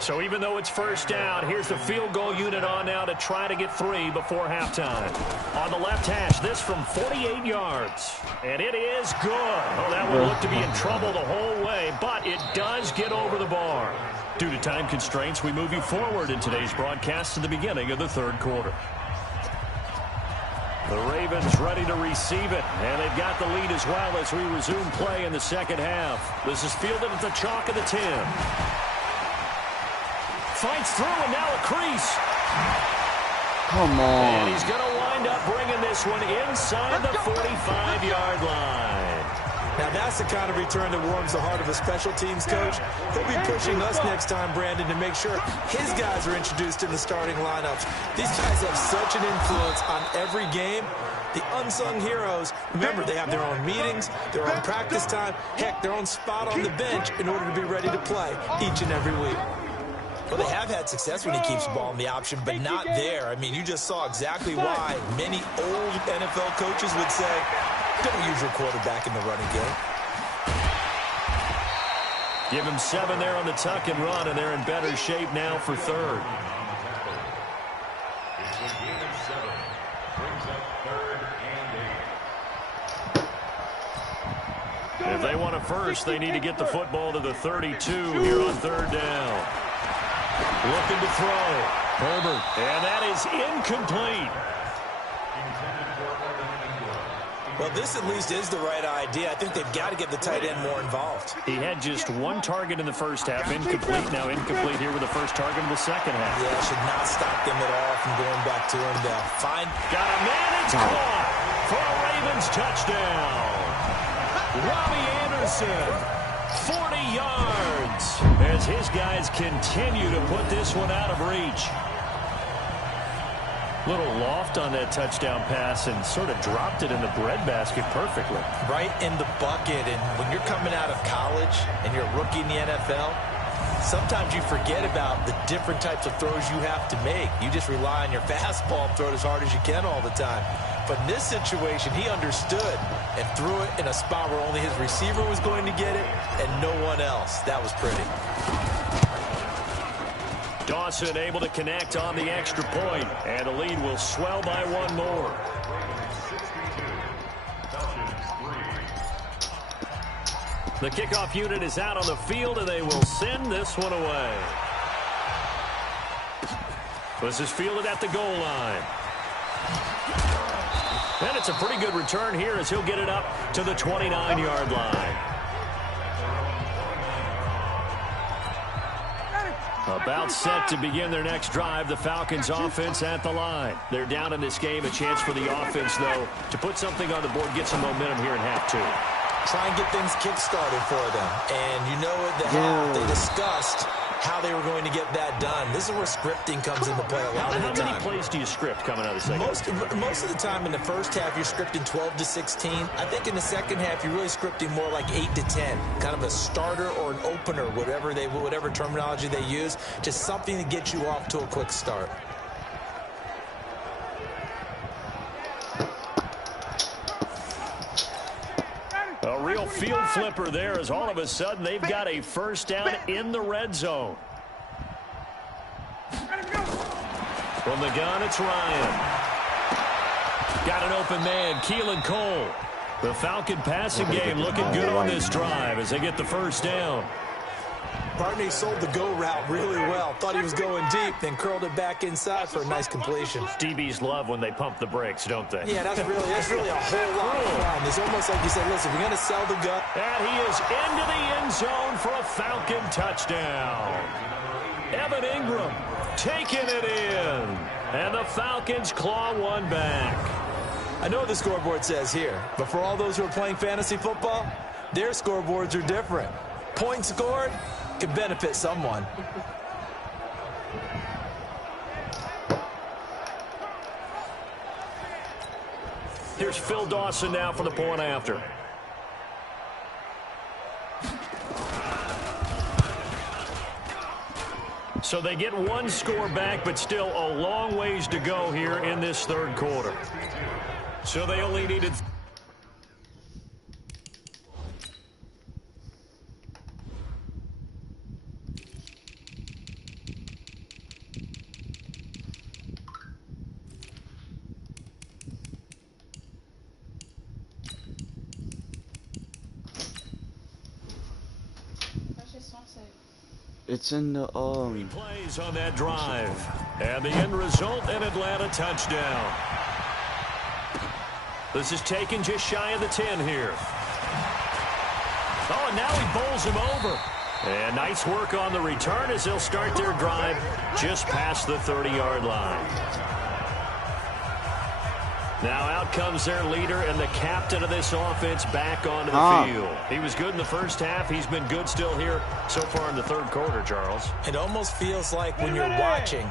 So even though it's 1st down, here's the field goal unit on now to try to get 3 before halftime. On the left hash, this from 48 yards. And it is good. Oh, that one looked to be in trouble the whole way, but it does get over the bar. Due to time constraints, we move you forward in today's broadcast to the beginning of the 3rd quarter. The Ravens ready to receive it, and they've got the lead as well as we resume play in the 2nd half. This is fielded at the chalk of the 10. Fights through, and now a crease. Come on. And he's going to wind up bringing this one inside the 45-yard line. Now, that's the kind of return that warms the heart of a special teams coach. He'll be pushing us next time, Brandon, to make sure his guys are introduced in the starting lineups. These guys have such an influence on every game. The unsung heroes, remember, they have their own meetings, their own practice time, heck, their own spot on the bench in order to be ready to play each and every week. Well, they have had success when he keeps the ball in the option, but not there. I mean, you just saw exactly why many old NFL coaches would say, don't use your quarterback in the running game. Give him 7 there on the tuck and run, and they're in better shape now for 3rd. If they want a first, they need to get the football to the 32 here on 3rd down. Looking to throw. Herbert. And that is incomplete. Well, this at least is the right idea. I think they've got to get the tight end more involved. He had just 1 target in the 1st half. Incomplete. Now incomplete here with the 1st target in the 2nd half. Yeah, should not stop them at all from going back to him. Fine. Got a man. It's caught for a Ravens touchdown. Robbie Anderson, 40 yards, as his guys continue to put this one out of reach. Little loft on that touchdown pass and sort of dropped it in the breadbasket perfectly. Right in the bucket, and when you're coming out of college and you're a rookie in the NFL, sometimes you forget about the different types of throws you have to make. You just rely on your fastball and throw it as hard as you can all the time. But in this situation, he understood and threw it in a spot where only his receiver was going to get it and no one else. That was pretty. Dawson able to connect on the extra point, and the lead will swell by 1 more. The kickoff unit is out on the field, and they will send this one away. This is fielded at the goal line. And it's a pretty good return here as he'll get it up to the 29-yard line. About set to begin their next drive, the Falcons offense at the line. They're down in this game. A chance for the offense, though, to put something on the board, get some momentum here in half 2. try and get things kick-started for them. And you know at the half, they discussed how they were going to get that done. This is where scripting comes into play a lot of the time. How many plays do you script coming out of the second? Most of the time in the first half, you're scripting 12 to 16. I think in the second half, you're really scripting more like 8 to 10. Kind of a starter or an opener, whatever terminology they use. Just something to get you off to a quick start. A real field flipper there as all of a sudden they've got a first down in the red zone. From the gun, it's Ryan. Got an open man, Keelan Cole. The Falcon passing game looking good on this drive as they get the first down. Barney sold the go route really well. Thought he was going deep, then curled it back inside for a nice completion. DBs love when they pump the brakes, don't they? Yeah, that's really a whole lot of fun. It's almost like you said, listen, we're going to sell the gut. And he is into the end zone for a Falcon touchdown. Evan Ingram taking it in. And the Falcons claw one back. I know what the scoreboard says here, but for all those who are playing fantasy football, their scoreboards are different. Points scored could benefit someone. Here's Phil Dawson now for the point after. So they get one score back, but still a long ways to go here in this third quarter. So they only needed... It's in the plays on that drive, and the end result, an Atlanta touchdown. This is taken just shy of the 10 here. Oh, and now he bowls him over. And nice work on the return as they'll start their drive just past the 30-yard line. Now out comes their leader and the captain of this offense back onto the field. He was good in the first half. He's been good still here so far in the third quarter, Charles. It almost feels like when you're watching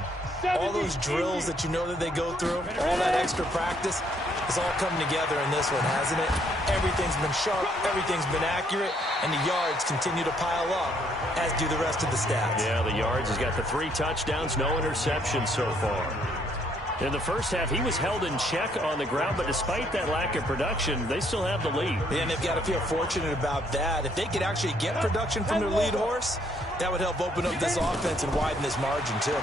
all those drills that you know that they go through, all that extra practice, it's all come together in this one, hasn't it? Everything's been sharp, everything's been accurate, and the yards continue to pile up, as do the rest of the stats. Yeah, the yards, he's got the 3 touchdowns, no interceptions so far. In the first half, he was held in check on the ground, but despite that lack of production, they still have the lead. And they've got to feel fortunate about that. If they could actually get production from their lead horse, that would help open up this offense and widen this margin, too.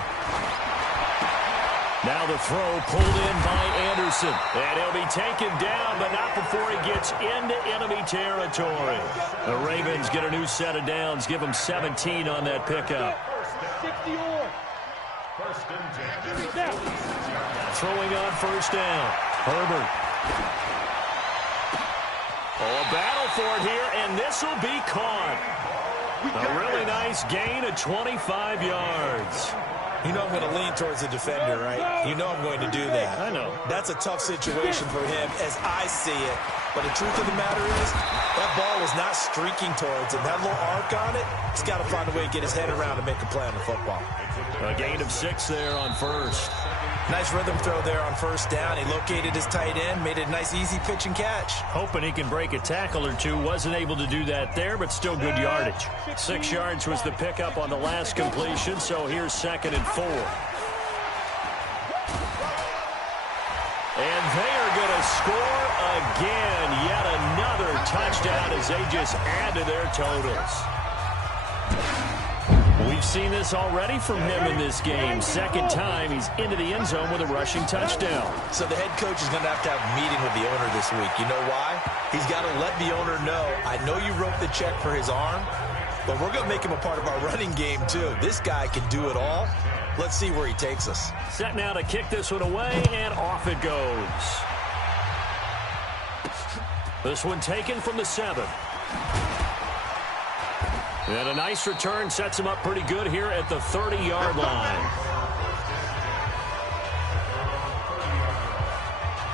Now the throw pulled in by Anderson. And he'll be taken down, but not before he gets into enemy territory. The Ravens get a new set of downs, give them 17 on that pickup. Throwing on first down. Herbert. Oh, a battle for it here, and this will be caught. A really nice gain of 25 yards. You know I'm going to lean towards the defender, right? You know I'm going to do that. I know. That's a tough situation for him as I see it. But the truth of the matter is, that ball was not streaking towards him. That little arc on it, he's got to find a way to get his head around and make a play on the football. A gain of 6 there on first. Nice rhythm throw there on first down. He located his tight end, made it a nice easy pitch and catch. Hoping he can break a tackle or two. Wasn't able to do that there, but still good yardage. 6 yards was the pickup on the last completion, so here's 2nd and 4. And they are going to score again. Yet another touchdown as they just add to their totals. We've seen this already from him in this game. Second time he's into the end zone with a rushing touchdown. So the head coach is going to have a meeting with the owner this week. You know why? He's got to let the owner know, I know you wrote the check for his arm, but we're going to make him a part of our running game too. This guy can do it all. Let's see where he takes us. Set now to kick this one away, and off it goes. This one taken from the 7. And a nice return sets him up pretty good here at the 30-yard line.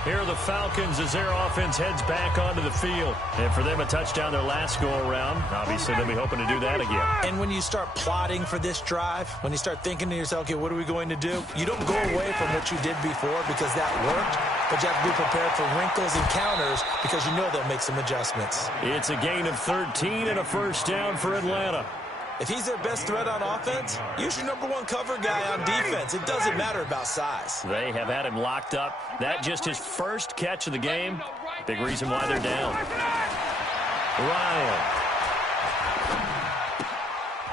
Here are the Falcons as their offense heads back onto the field. And for them, a touchdown their last go-around. Obviously, they'll be hoping to do that again. And when you start plotting for this drive, when you start thinking to yourself, okay, what are we going to do? You don't go away from what you did before because that worked, but you have to be prepared for wrinkles and counters because you know they'll make some adjustments. It's a gain of 13 and a first down for Atlanta. If he's their best threat on offense, use your #1 cover guy on defense. It doesn't matter about size. They have had him locked up. That just his first catch of the game. Big reason why they're down. Ryan.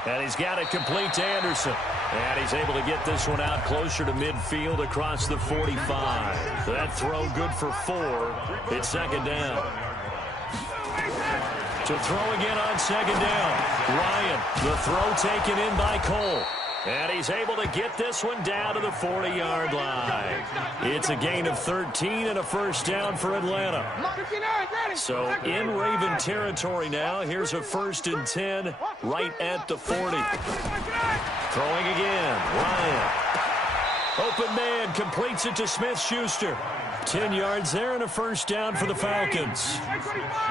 And he's got it complete to Anderson. And he's able to get this one out closer to midfield across the 45. That throw good for 4. It's second down. To throw again on second down. Ryan, the throw taken in by Cole. And he's able to get this one down to the 40-yard line. It's a gain of 13 and a first down for Atlanta. So in Raven territory now. Here's a 1st and 10 right at the 40. Throwing again. Ryan. Open man completes it to Smith-Schuster. 10 yards there and a first down for the Falcons.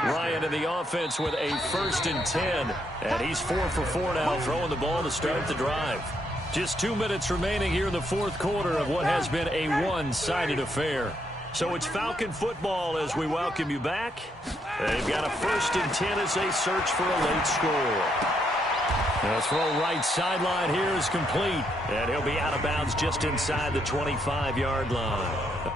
Ryan in the offense with a 1st and 10. And he's 4 for 4 now, throwing the ball to start the drive. Just 2 minutes remaining here in the fourth quarter of what has been a one-sided affair. So it's Falcon football as we welcome you back. They've got a 1st and 10 as they search for a late score. The throw right sideline here is complete. And he'll be out of bounds just inside the 25-yard line.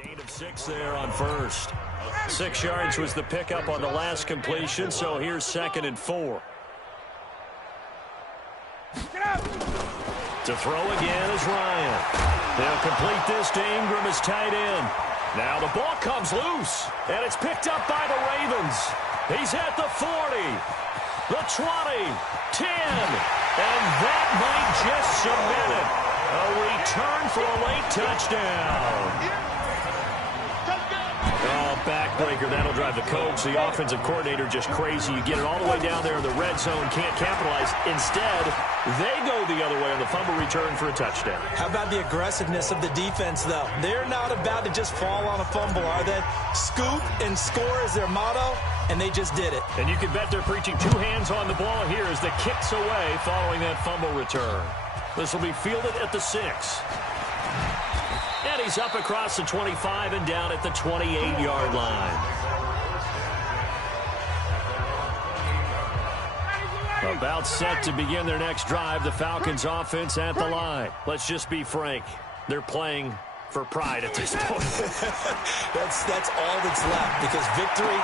Gain of 6 there on first. 6 yards was the pickup on the last completion, so here's 2nd and 4. To throw again is Ryan. They'll complete this to Ingram as tight end. Now the ball comes loose, and it's picked up by the Ravens. He's at the 40, the 20, 10, and that might just cement it. A return for a late touchdown. Oh, backbreaker. That'll drive the coach. The offensive coordinator just crazy. You get it all the way down there in the red zone, can't capitalize. Instead, they go the other way on the fumble return for a touchdown. How about the aggressiveness of the defense, though? They're not about to just fall on a fumble, are they? Scoop and score is their motto, and they just did it. And you can bet they're preaching 2 hands on the ball here as the kick's away following that fumble return. This will be fielded at the 6. And he's up across the 25 and down at the 28-yard line. About set to begin their next drive, the Falcons offense at the line. Let's just be frank. They're playing for pride at this point. That's all that's left because victory,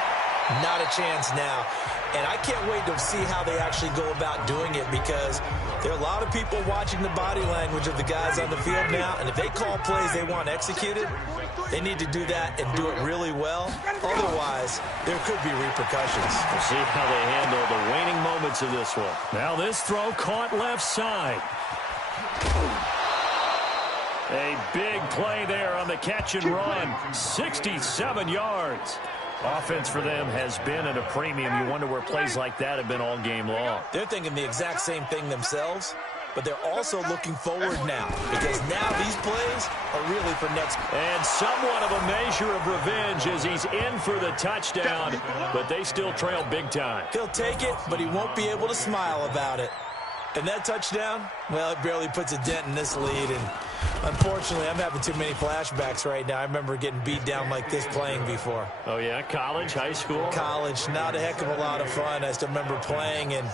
not a chance now. And I can't wait to see how they actually go about doing it because there are a lot of people watching the body language of the guys on the field now. And if they call plays they want executed, they need to do that and do it really well. Otherwise, there could be repercussions. We'll see how they handle the waning moments of this one. Now this throw caught left side. A big play there on the catch and run. 67 yards. Offense for them has been at a premium. You wonder where plays like that have been all game long. They're thinking the exact same thing themselves, but they're also looking forward now because now these plays are really for next. And somewhat of a measure of revenge as he's in for the touchdown, but they still trail big time. He'll take it, but he won't be able to smile about it. And that touchdown, well, it barely puts a dent in this lead, and Unfortunately, I'm having too many flashbacks right now. I remember getting beat down like this playing before. Oh, yeah? College, high school? College, not a heck of a lot of fun. I still remember playing and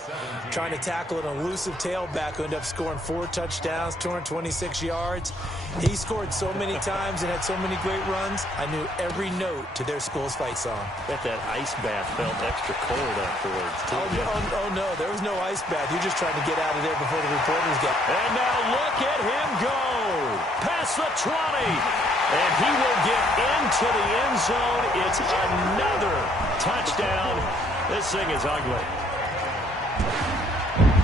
trying to tackle an elusive tailback who ended up scoring 4 touchdowns, 226 yards. He scored so many times and had so many great runs, I knew every note to their school's fight song. Bet that ice bath felt extra cold afterwards, too. Oh, no, there was no ice bath. You're just trying to get out of there before the reporters get. And now look at him go. Past the 20. And he will get into the end zone. It's another touchdown. This thing is ugly.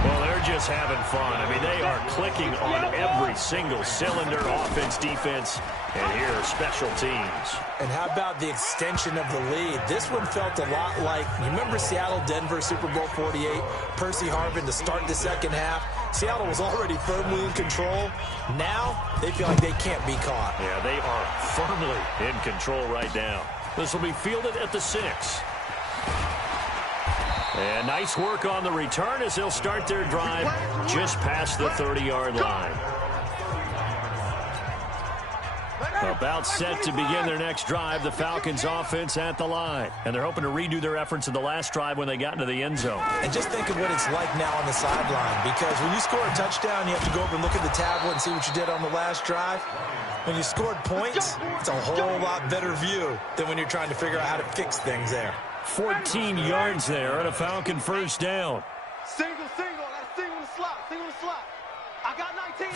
Well, they're just having fun. I mean, they are clicking on every single cylinder, offense, defense, and here are special teams. And how about the extension of the lead? This one felt a lot like, you remember Seattle-Denver Super Bowl 48? Percy Harvin to start the second half. Seattle was already firmly in control. Now, they feel like they can't be caught. Yeah, they are firmly in control right now. This will be fielded at the 6. And nice work on the return as they'll start their drive just past the 30-yard line. About set to begin their next drive, the Falcons offense at the line. And they're hoping to redo their efforts in the last drive when they got into the end zone. And just think of what it's like now on the sideline, because when you score a touchdown, you have to go over and look at the tablet and see what you did on the last drive. When you scored points, it's a whole lot better view than when you're trying to figure out how to fix things there. 14 yards there and a Falcon first down. Single. I got a single in the slot. I got 19.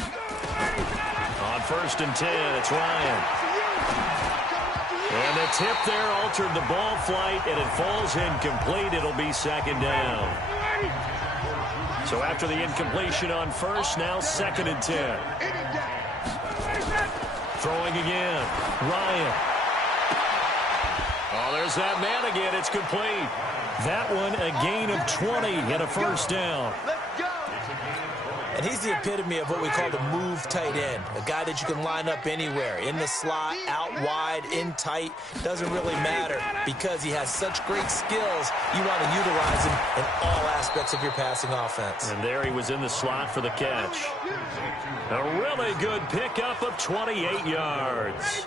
On 1st and 10, it's Ryan. And the tip there altered the ball flight, and it falls incomplete. It'll be 2nd down. So after the incompletion on 1st, now 2nd and 10. Throwing again. Ryan. Oh, there's that man again. It's complete. That one a gain of 20 and a first down. And he's the epitome of what we call the move tight end, a guy that you can line up anywhere, in the slot, out wide, in tight, doesn't really matter because he has such great skills. You want to utilize him in all aspects of your passing offense. And there he was in the slot for the catch. A really good pickup of 28 yards.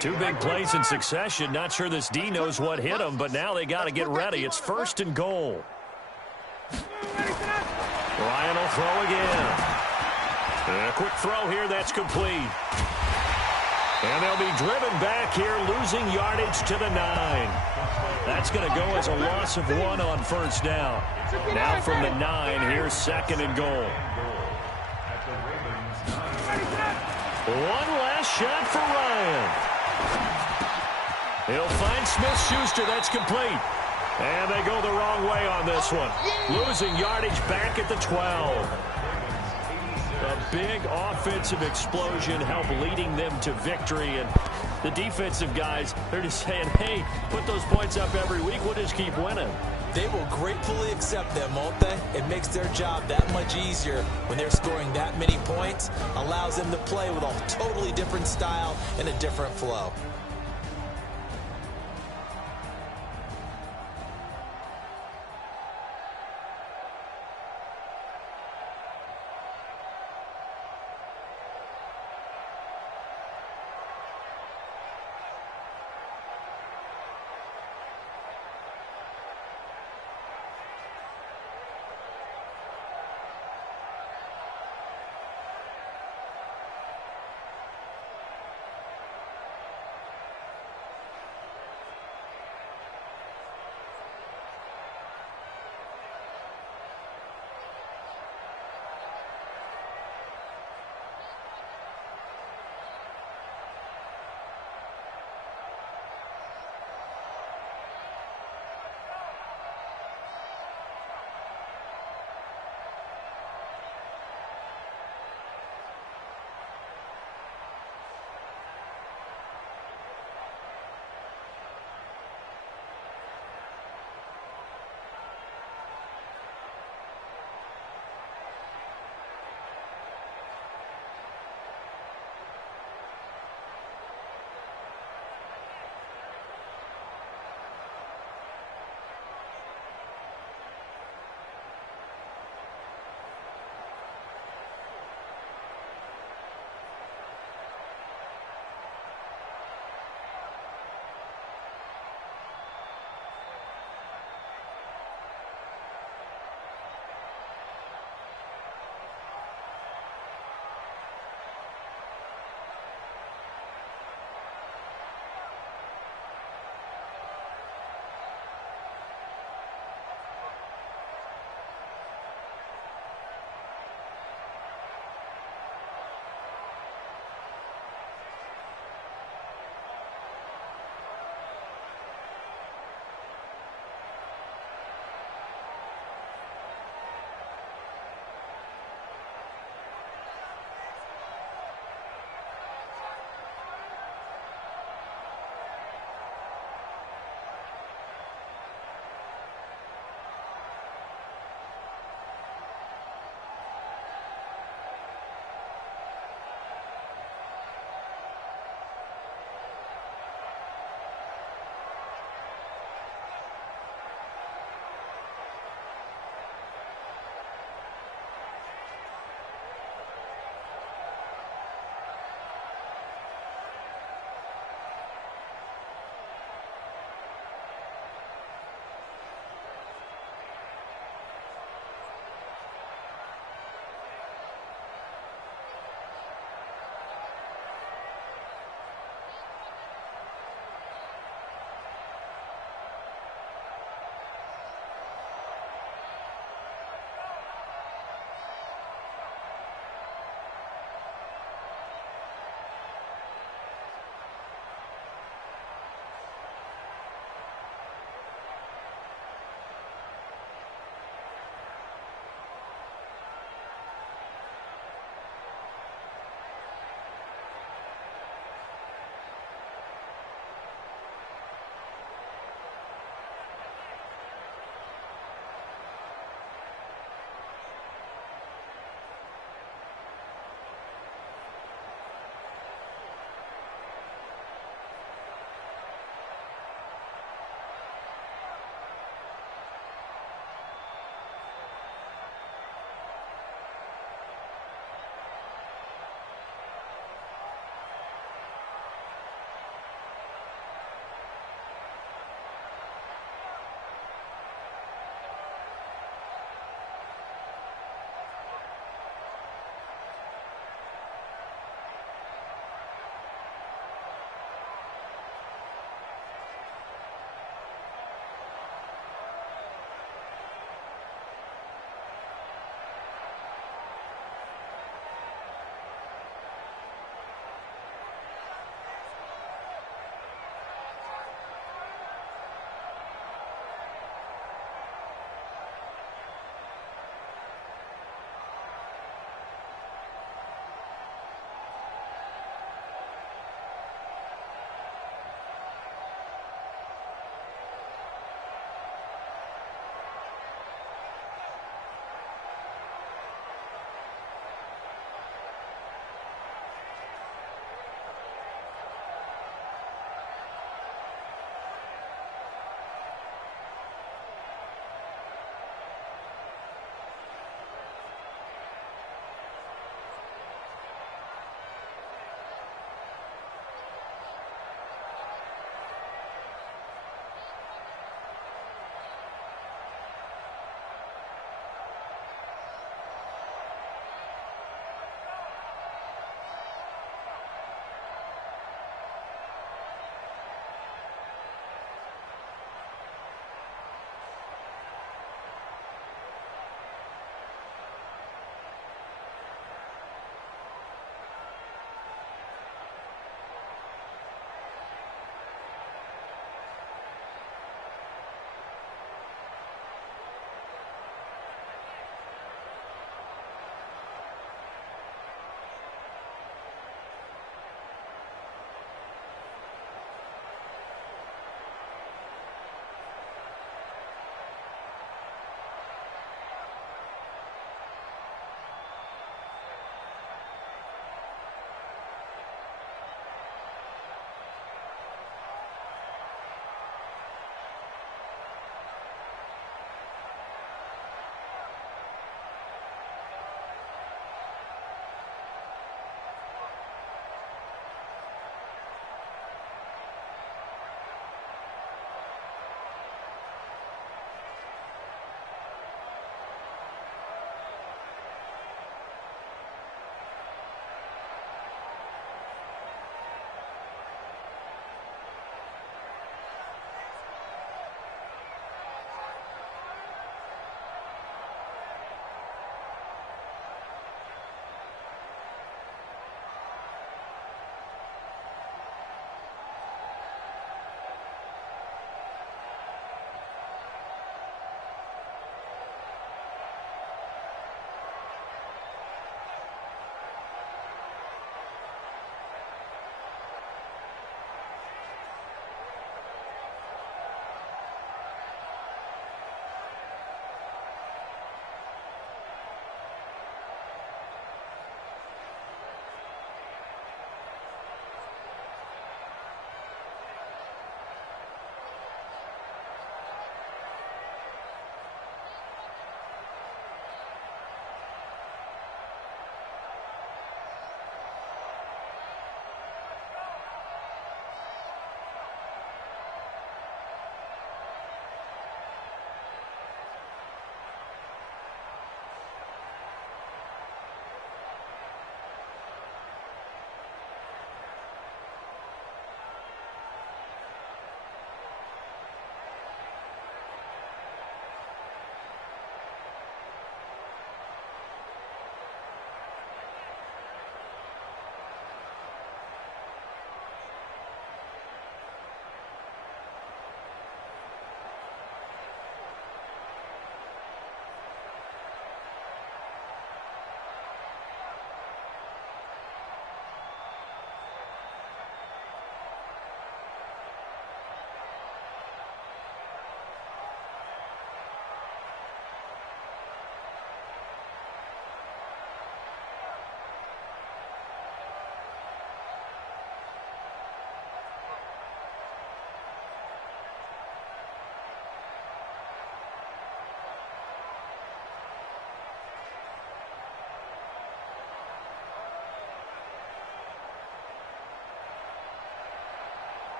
2 big plays in succession. Not sure this D knows what hit him, but now they got to get ready. It's 1st and goal. Ryan will throw again. And a quick throw here, that's complete. And they'll be driven back here, losing yardage to the 9. That's going to go as a loss of 1 on 1st down. Now from the 9, here's 2nd and goal. One last shot for Ryan. He'll find Smith-Schuster, that's complete. And they go the wrong way on this one. Losing yardage back at the 12. A big offensive explosion helped leading them to victory. And the defensive guys, they're just saying, hey, put those points up every week. We'll just keep winning. They will gratefully accept them, won't they? It makes their job that much easier when they're scoring that many points. Allows them to play with a totally different style and a different flow.